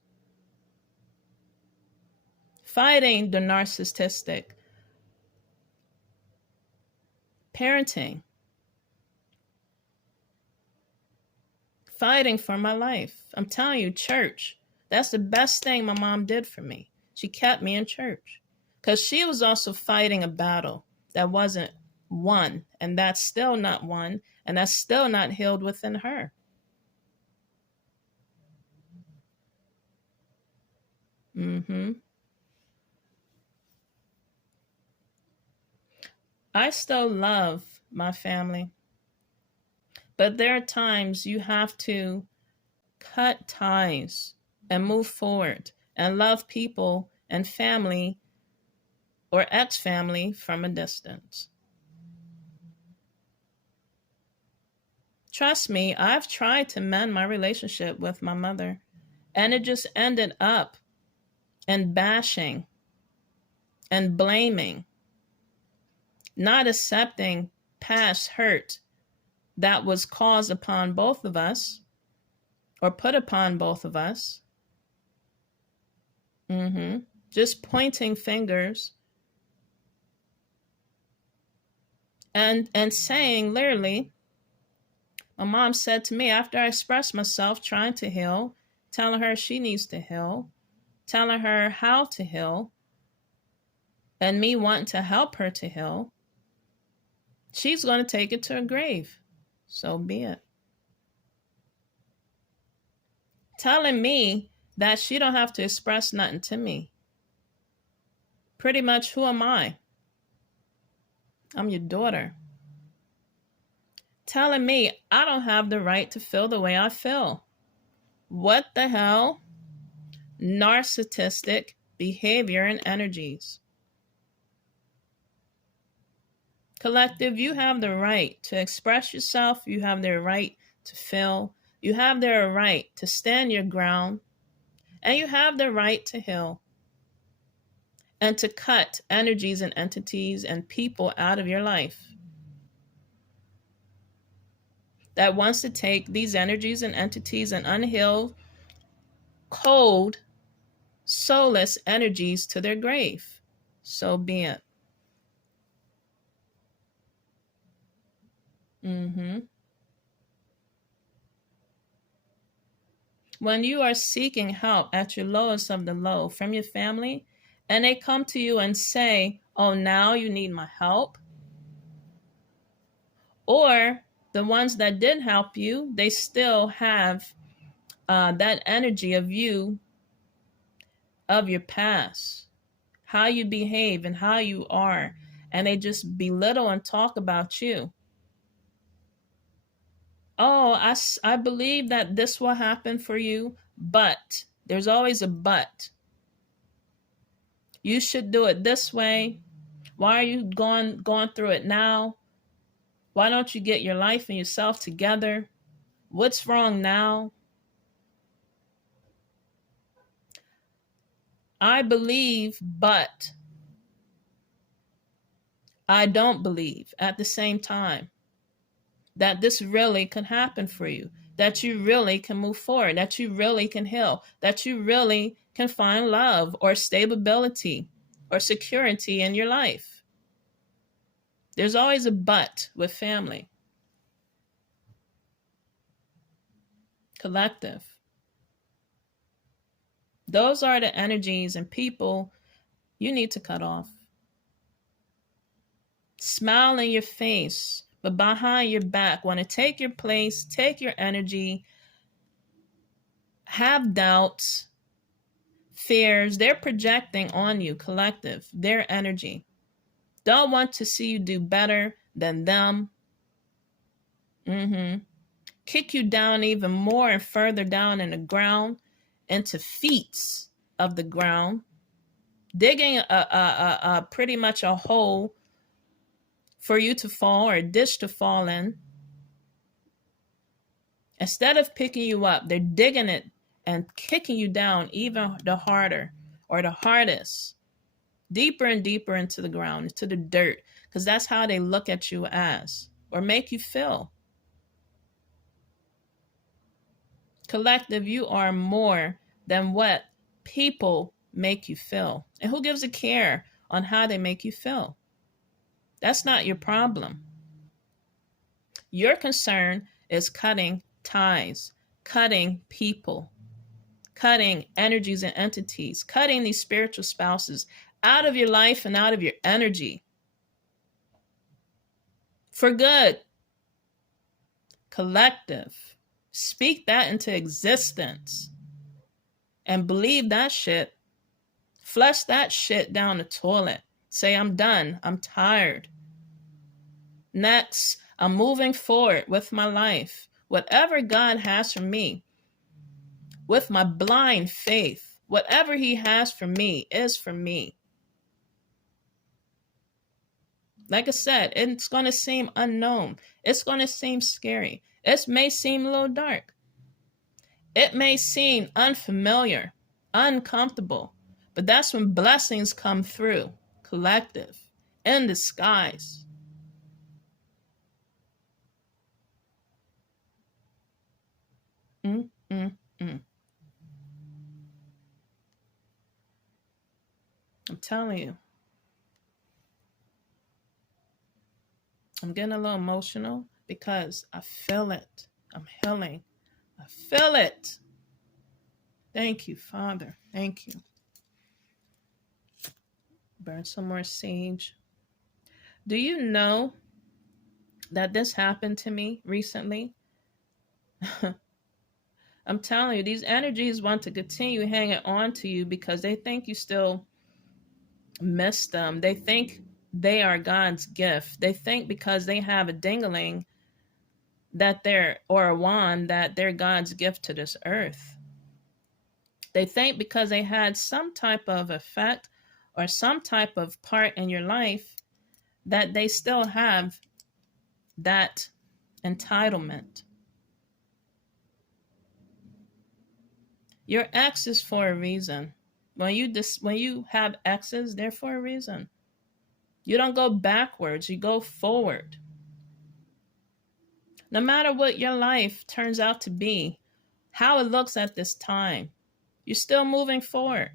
fighting the narcissistic parenting, fighting for my life. I'm telling you, church, that's the best thing my mom did for me. She kept me in church because she was also fighting a battle that wasn't won, and that's still not won, and that's still not healed within her. I still love my family, but there are times you have to cut ties and move forward and love people and family or ex-family from a distance. Trust me, I've tried to mend my relationship with my mother, and it just ended up in bashing and blaming, not accepting past hurt that was caused upon both of us or put upon both of us. Just pointing fingers and saying, literally, my mom said to me after I expressed myself trying to heal, telling her she needs to heal, telling her how to heal, and me wanting to help her to heal, she's going to take it to her grave. So be it. Telling me that she don't have to express nothing to me. Pretty much, who am I? I'm your daughter. Telling me I don't have the right to feel the way I feel. What the hell? Narcissistic behavior and energies. Collective, you have the right to express yourself. You have the right to feel. You have the right to stand your ground. And you have the right to heal. And to cut energies and entities and people out of your life that wants to take these energies and entities and unhealed, cold, soulless energies to their grave. So be it. When you are seeking help at your lowest of the low from your family, and they come to you and say, oh, now you need my help. Or the ones that did help you, they still have that energy of you, of your past, how you behave and how you are, and they just belittle and talk about you. Oh, I believe that this will happen for you, but there's always a but. You should do it this way. Why are you going through it now? Why don't you get your life and yourself together? What's wrong now? I believe, but I don't believe at the same time that this really can happen for you, that you really can move forward, that you really can heal, that you really can find love or stability or security in your life. There's always a but with family. Collective. Those are the energies and people you need to cut off. Smile in your face, but behind your back, want to take your place, take your energy, have doubts, fears. They're projecting on you, collective, their energy. Don't want to see you do better than them. Kick you down even more and further down in the ground, into feet of the ground, digging a pretty much a hole for you to fall, or a ditch to fall in. Instead of picking you up, they're digging it and kicking you down even the harder, or the hardest, deeper and deeper into the ground, into the dirt, because that's how they look at you as, or make you feel. Collective, you are more than what people make you feel. And who gives a care on how they make you feel? That's not your problem. Your concern is cutting ties, cutting people, cutting energies and entities, cutting these spiritual spouses out of your life and out of your energy. For good. Collective. Speak that into existence. And believe that shit. Flush that shit down the toilet. Say, I'm done. I'm tired. Next, I'm moving forward with my life. Whatever God has for me, with my blind faith, whatever he has for me is for me. Like I said, it's going to seem unknown. It's going to seem scary. It may seem a little dark. It may seem unfamiliar, uncomfortable, but that's when blessings come through, collective, in disguise. I'm telling you. I'm getting a little emotional because I feel it. I'm healing. I feel it. Thank you, Father. Thank you. Burn some more sage. Do you know that this happened to me recently? I'm telling you, these energies want to continue hanging on to you because they think you still miss them. They think they are God's gift. They think because they have a dingling that they're, or a wand, that they're God's gift to this earth. They think because they had some type of effect or some type of part in your life that they still have that entitlement. Your ex is for a reason. When you have exes, they're for a reason. You don't go backwards, you go forward. No matter what your life turns out to be, how it looks at this time, you're still moving forward.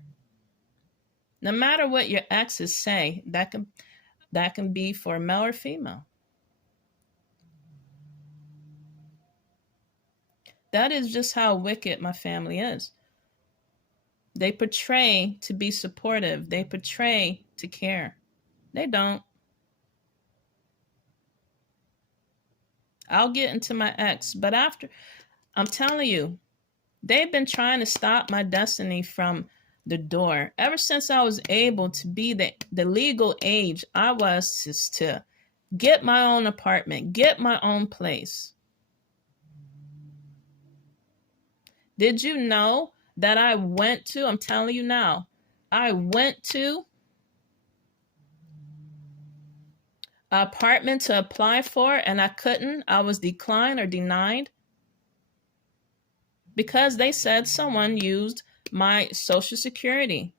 No matter what your exes say, that can be for male or female. That is just how wicked my family is. They portray to be supportive. They portray to care. They don't. I'll get into my ex, but after, I'm telling you, they've been trying to stop my destiny from the door. Ever since I was able to be the legal age I was to get my own apartment, get my own place. Did you know that I'm telling you now, I went to an apartment to apply for and I couldn't. I was declined or denied because they said someone used my Social Security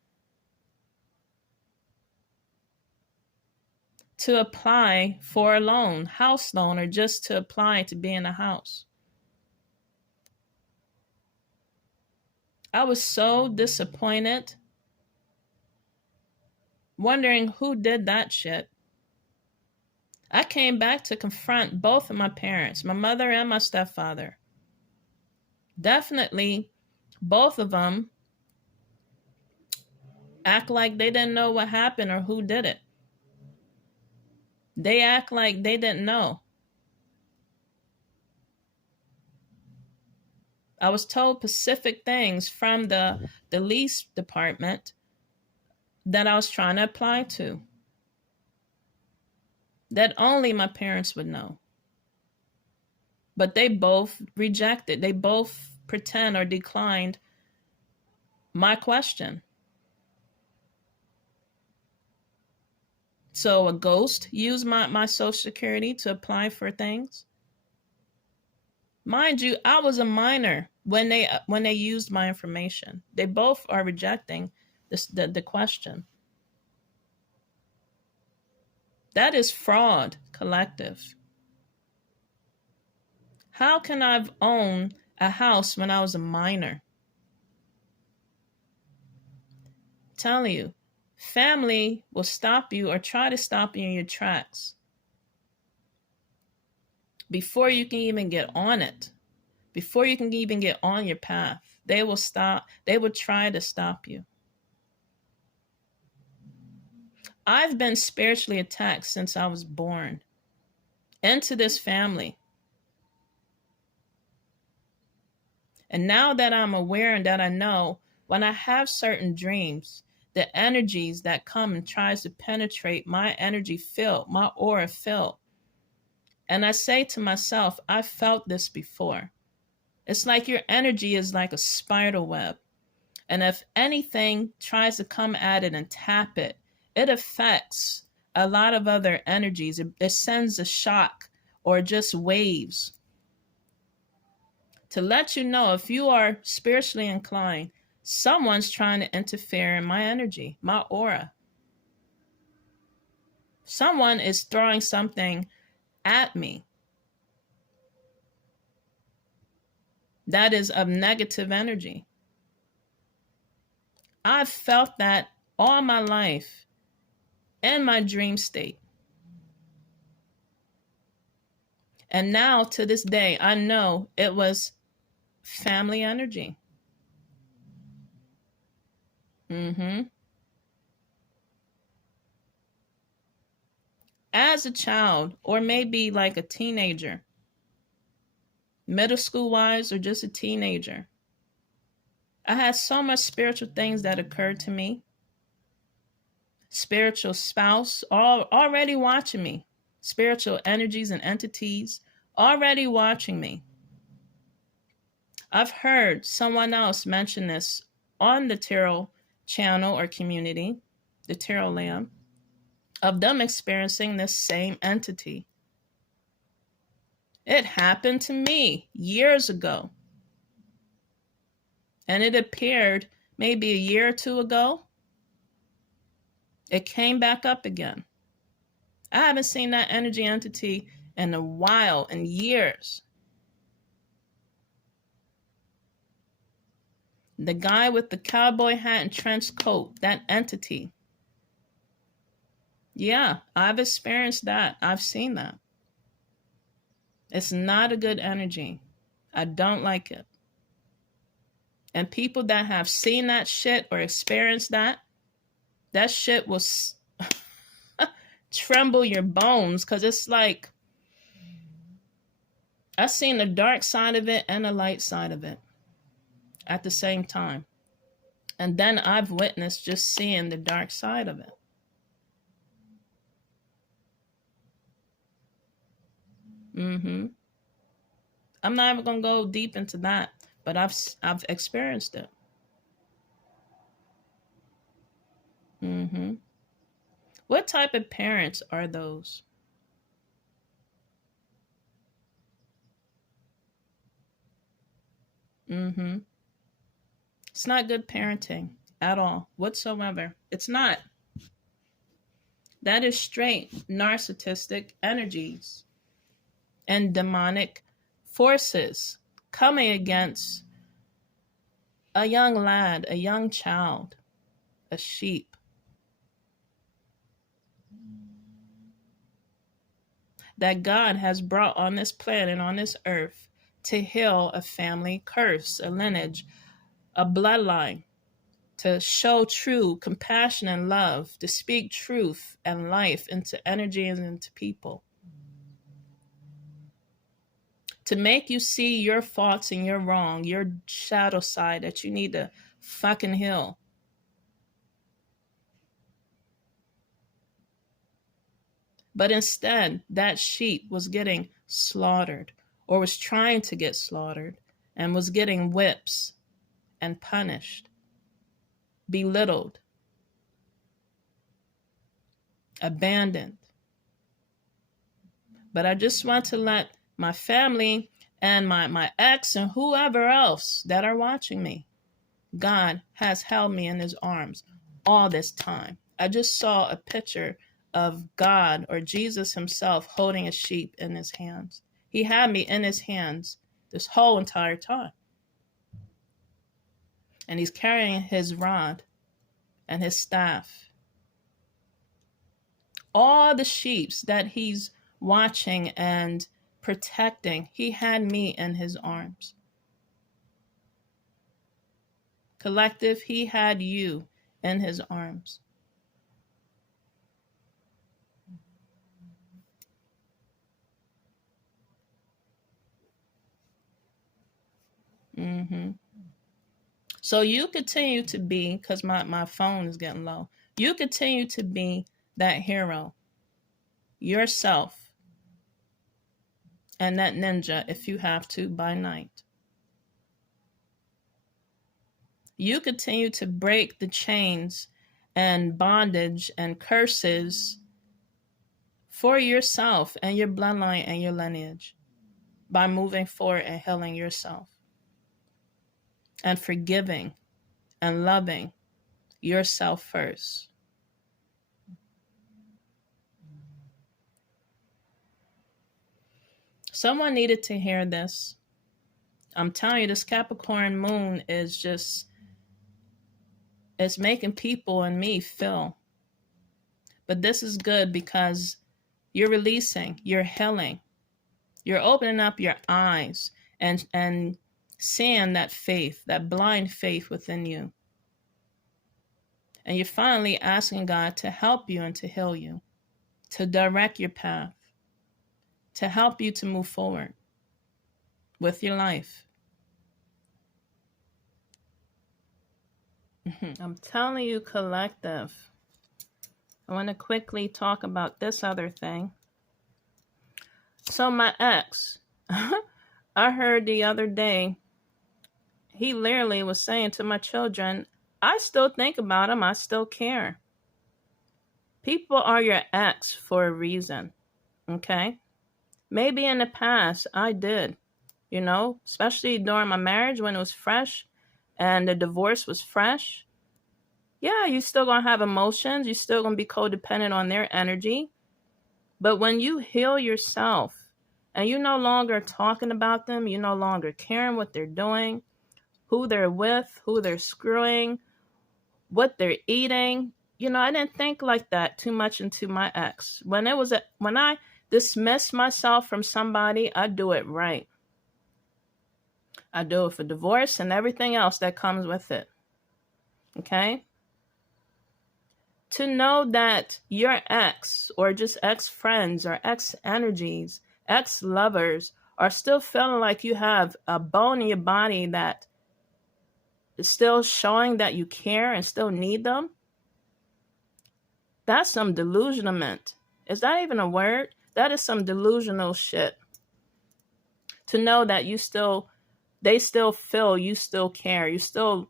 to apply for a loan, house loan, or just to apply to be in a house. I was so disappointed, wondering who did that shit. I came back to confront both of my parents, my mother and my stepfather. Definitely both of them act like they didn't know what happened or who did it. They act like they didn't know. I was told specific things from the lease department that I was trying to apply to, that only my parents would know. But they both rejected. They both pretend or declined my question. So a ghost used my social security to apply for things. Mind you, I was a minor when they used my information. They both are rejecting the question. That is fraud, collective. How can I own a house when I was a minor? I'm telling you, family will stop you or try to stop you in your tracks before you can even get on it, before you can even get on your path. They will stop. They will try to stop you. I've been spiritually attacked since I was born into this family. And now that I'm aware and that I know, when I have certain dreams, the energies that come and tries to penetrate my energy field, my aura field, and I say to myself, I felt this before. It's like your energy is like a spider web. And if anything tries to come at it and tap it, it affects a lot of other energies. It sends a shock or just waves. To let you know, if you are spiritually inclined, someone's trying to interfere in my energy, my aura. Someone is throwing something at me that is of negative energy. I've felt that all my life in my dream state. And now to this day, I know it was family energy. As a child, or maybe like a teenager, middle school wise, or just a teenager, I had so much spiritual things that occurred to me. Spiritual spouse already watching me. Spiritual energies and entities already watching me. I've heard someone else mention this on the tarot channel or community, the tarot lamb, of them experiencing this same entity. It happened to me years ago. And it appeared maybe a year or two ago. It came back up again. I haven't seen that energy entity in a while, in years. The guy with the cowboy hat and trench coat, that entity. Yeah, I've experienced that. I've seen that. It's not a good energy. I don't like it. And people that have seen that shit or experienced that shit will tremble your bones, because it's like, I've seen the dark side of it and the light side of it at the same time. And then I've witnessed just seeing the dark side of it. I'm not even going to go deep into that, but I've experienced it. What type of parents are those? It's not good parenting at all, whatsoever. It's not. That is straight narcissistic energies and demonic forces coming against a young lad, a young child, a sheep. That God has brought on this planet, on this earth, to heal a family curse, a lineage, a bloodline. to show true compassion and love, to speak truth and life into energy and into people, to make you see your faults and your wrong, your shadow side that you need to fucking heal. But instead, that sheep was getting slaughtered, or was trying to get slaughtered, and was getting whips and punished, belittled, abandoned. But I just want to let my family and my ex and whoever else that are watching me, God has held me in his arms all this time. I just saw a picture of God or Jesus himself holding a sheep in his hands. He had me in his hands this whole entire time. And he's carrying his rod and his staff. All the sheep that he's watching and protecting, he had me in his arms. Collective, he had you in his arms. So you continue to be, because my phone is getting low, you continue to be that hero, yourself, and that ninja if you have to by night. You continue to break the chains and bondage and curses for yourself and your bloodline and your lineage by moving forward and healing yourself and forgiving and loving yourself first. Someone needed to hear this. I'm telling you, this Capricorn moon is just, it's making people and me feel. But this is good because you're releasing, you're healing, you're opening up your eyes and seeing that faith, that blind faith within you. And you're finally asking God to help you and to heal you, to direct your path, to help you to move forward with your life. I'm telling you, collective. I want to quickly talk about this other thing. So my ex, I heard the other day, he literally was saying to my children, I still think about him. I still care. People are your ex for a reason. Okay? Maybe in the past I did, you know, especially during my marriage when it was fresh and the divorce was fresh. Yeah, you still going to have emotions. You're still going to be codependent on their energy. But when you heal yourself and you're no longer talking about them, you're no longer caring what they're doing, who they're with, who they're screwing, what they're eating. You know, I didn't think like that too much into my ex. When I dismiss myself from somebody, I do it right. I do it for divorce and everything else that comes with it. Okay? To know that your ex or just ex-friends or ex-energies, ex-lovers are still feeling like you have a bone in your body that is still showing that you care and still need them. That's some delusionment. Is that even a word? That is some delusional shit. To know that they still feel you still care. You still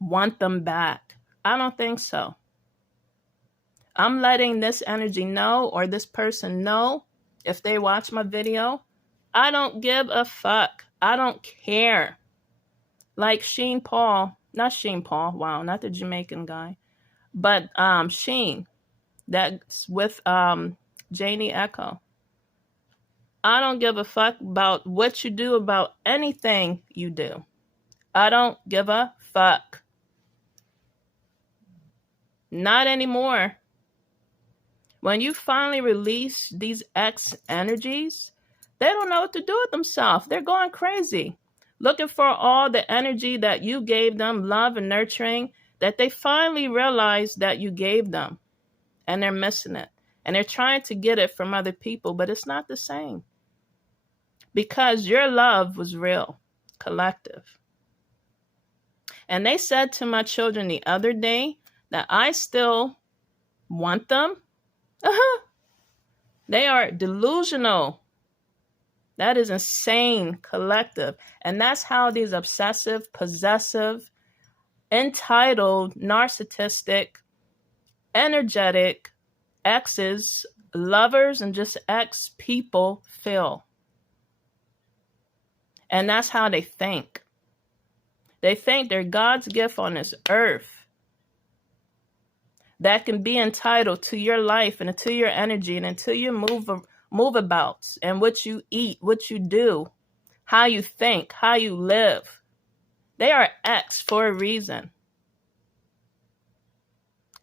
want them back. I don't think so. I'm letting this energy know, or this person know, if they watch my video, I don't give a fuck. I don't care. Like Sheen Paul, not Sheen Paul, wow, not the Jamaican guy, but Sheen, that's with Janie Echo. I don't give a fuck about what you do, about anything you do. I don't give a fuck. Not anymore. When you finally release these ex energies, they don't know what to do with themselves. They're going crazy, looking for all the energy that you gave them, love and nurturing, that they finally realize that you gave them and they're missing it. And they're trying to get it from other people, but it's not the same. Because your love was real, collective. And they said to my children the other day that I still want them. They are delusional. That is insane, collective. And that's how these obsessive, possessive, entitled, narcissistic, energetic exes, lovers, and just ex people feel. And that's how they think. They think they're God's gift on this earth that can be entitled to your life and to your energy and until you move about and what you eat, what you do, how you think, how you live. They are X for a reason.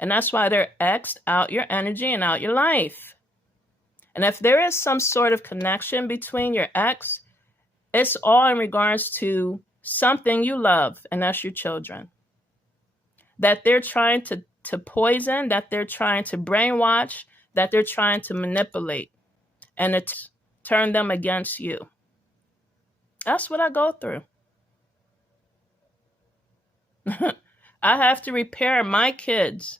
And that's why they're X'd out your energy and out your life. And if there is some sort of connection between your ex, it's all in regards to something you love, and that's your children. That they're trying to poison, that they're trying to brainwash, that they're trying to manipulate and to turn them against you. That's what I go through. I have to repair my kids,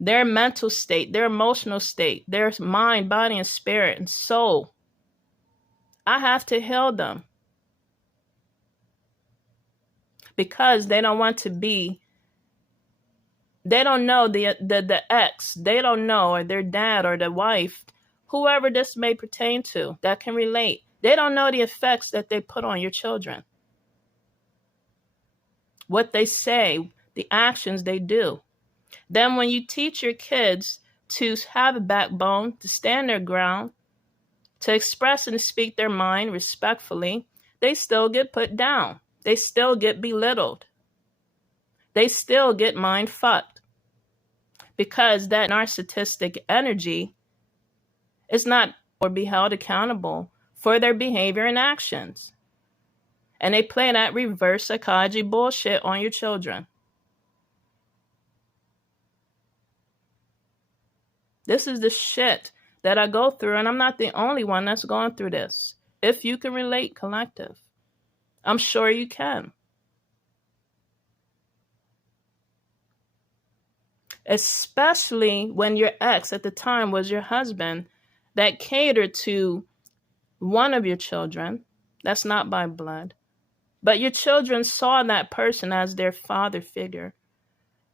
their mental state, their emotional state, their mind, body, and spirit and soul. I have to heal them because they don't want to be, they don't know the ex, they don't know, or their dad or their wife, whoever this may pertain to that can relate. They don't know the effects that they put on your children. What they say, the actions they do. Then when you teach your kids to have a backbone, to stand their ground, to express and speak their mind respectfully, they still get put down. They still get belittled. They still get mind fucked. Because that narcissistic energy is not or be held accountable for their behavior and actions. And they play that reverse psychology bullshit on your children. This is the shit that I go through, and I'm not the only one that's going through this. If you can relate, collective, I'm sure you can. Especially when your ex at the time was your husband that catered to one of your children. That's not by blood. But your children saw that person as their father figure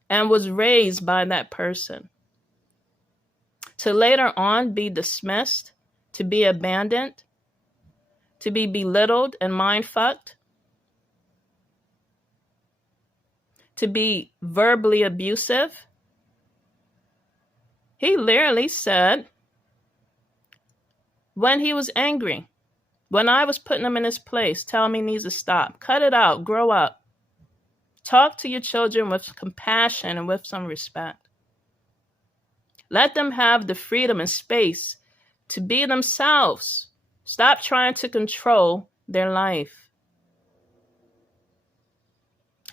and was raised by that person. To later on be dismissed, to be abandoned, to be belittled and mind fucked, to be verbally abusive. He literally said, when he was angry, when I was putting him in his place, telling me he needs to stop, cut it out, grow up. Talk to your children with compassion and with some respect. Let them have the freedom and space to be themselves. Stop trying to control their life.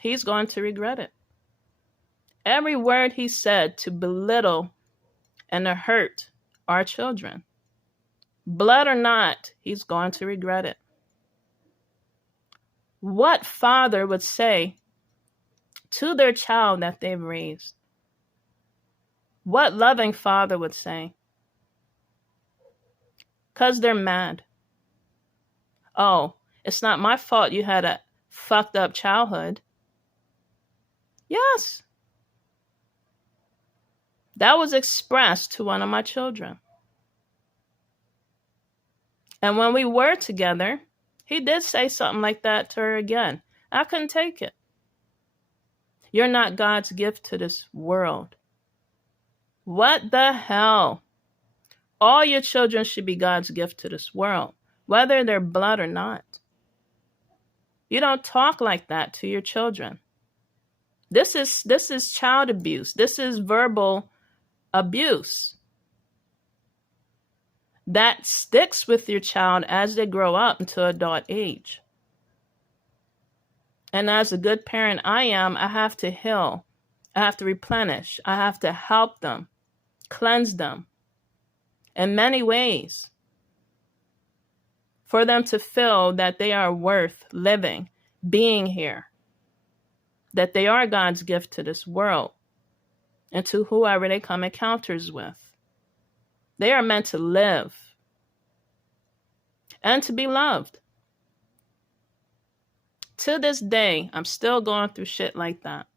He's going to regret it. Every word he said to belittle and to hurt our children, blood or not, he's going to regret it. What father would say to their child that they've raised? What loving father would say? Because they're mad. Oh, it's not my fault you had a fucked up childhood. Yes. That was expressed to one of my children. And when we were together, he did say something like that to her again. I couldn't take it. You're not God's gift to this world. What the hell? All your children should be God's gift to this world, whether they're blood or not. You don't talk like that to your children. This is child abuse. This is verbal abuse that sticks with your child as they grow up into adult age. And as a good parent I am, I have to heal I have to replenish. I have to help them, cleanse them in many ways for them to feel that they are worth living, being here, that they are God's gift to this world and to whoever they come encounters with. They are meant to live and to be loved. To this day, I'm still going through shit like that.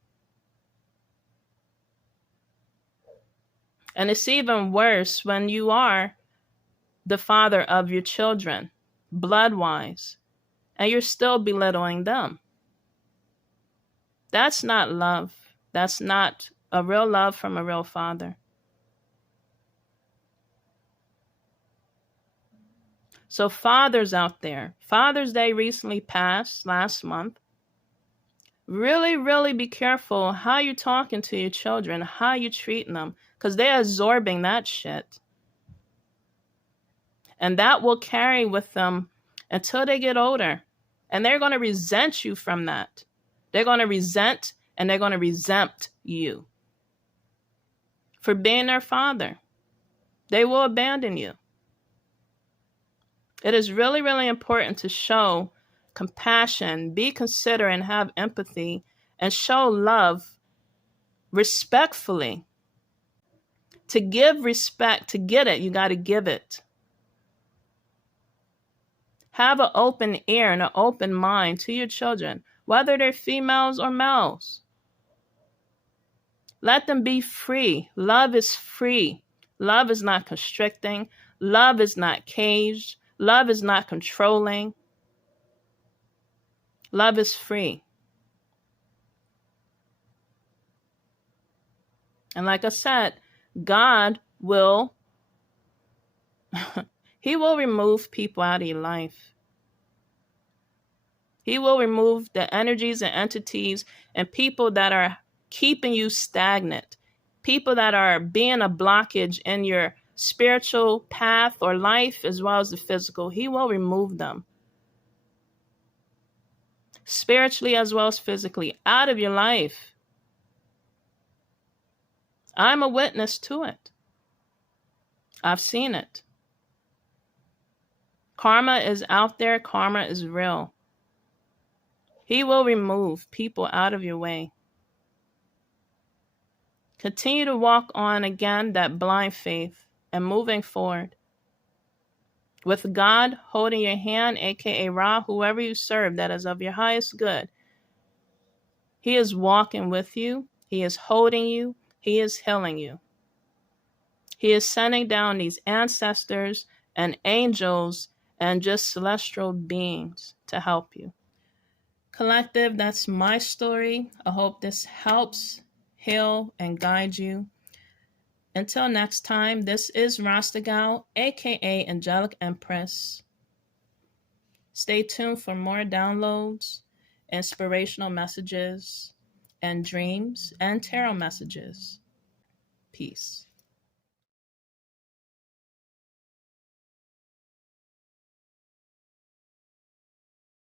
And it's even worse when you are the father of your children, blood-wise, and you're still belittling them. That's not love. That's not a real love from a real father. So fathers out there, Father's Day recently passed last month. Really, really be careful how you're talking to your children, how you're treating them, because they're absorbing that shit. And that will carry with them until they get older. And they're going to resent you from that. They're going to resent and they're going to resent you for being their father. They will abandon you. It is really, really important to show compassion, be considerate, and have empathy, and show love respectfully. To give respect, to get it, you got to give it. Have an open ear and an open mind to your children, whether they're females or males. Let them be free. Love is free. Love is not constricting. Love is not caged. Love is not controlling. Love is free. And like I said, God will, He will remove people out of your life. He will remove the energies and entities and people that are keeping you stagnant. People that are being a blockage in your spiritual path or life as well as the physical. He will remove them. Spiritually as well as physically, out of your life. I'm a witness to it. I've seen it. Karma is out there. Karma is real. He will remove people out of your way. Continue to walk on again that blind faith and moving forward. With God holding your hand, aka Ra, whoever you serve that is of your highest good. He is walking with you. He is holding you. He is healing you. He is sending down these ancestors and angels and just celestial beings to help you. Collective, that's my story. I hope this helps heal and guide you. Until next time, this is Rasta Gal, aka Angelic Empress. Stay tuned for more downloads, inspirational messages, and dreams and tarot messages. Peace.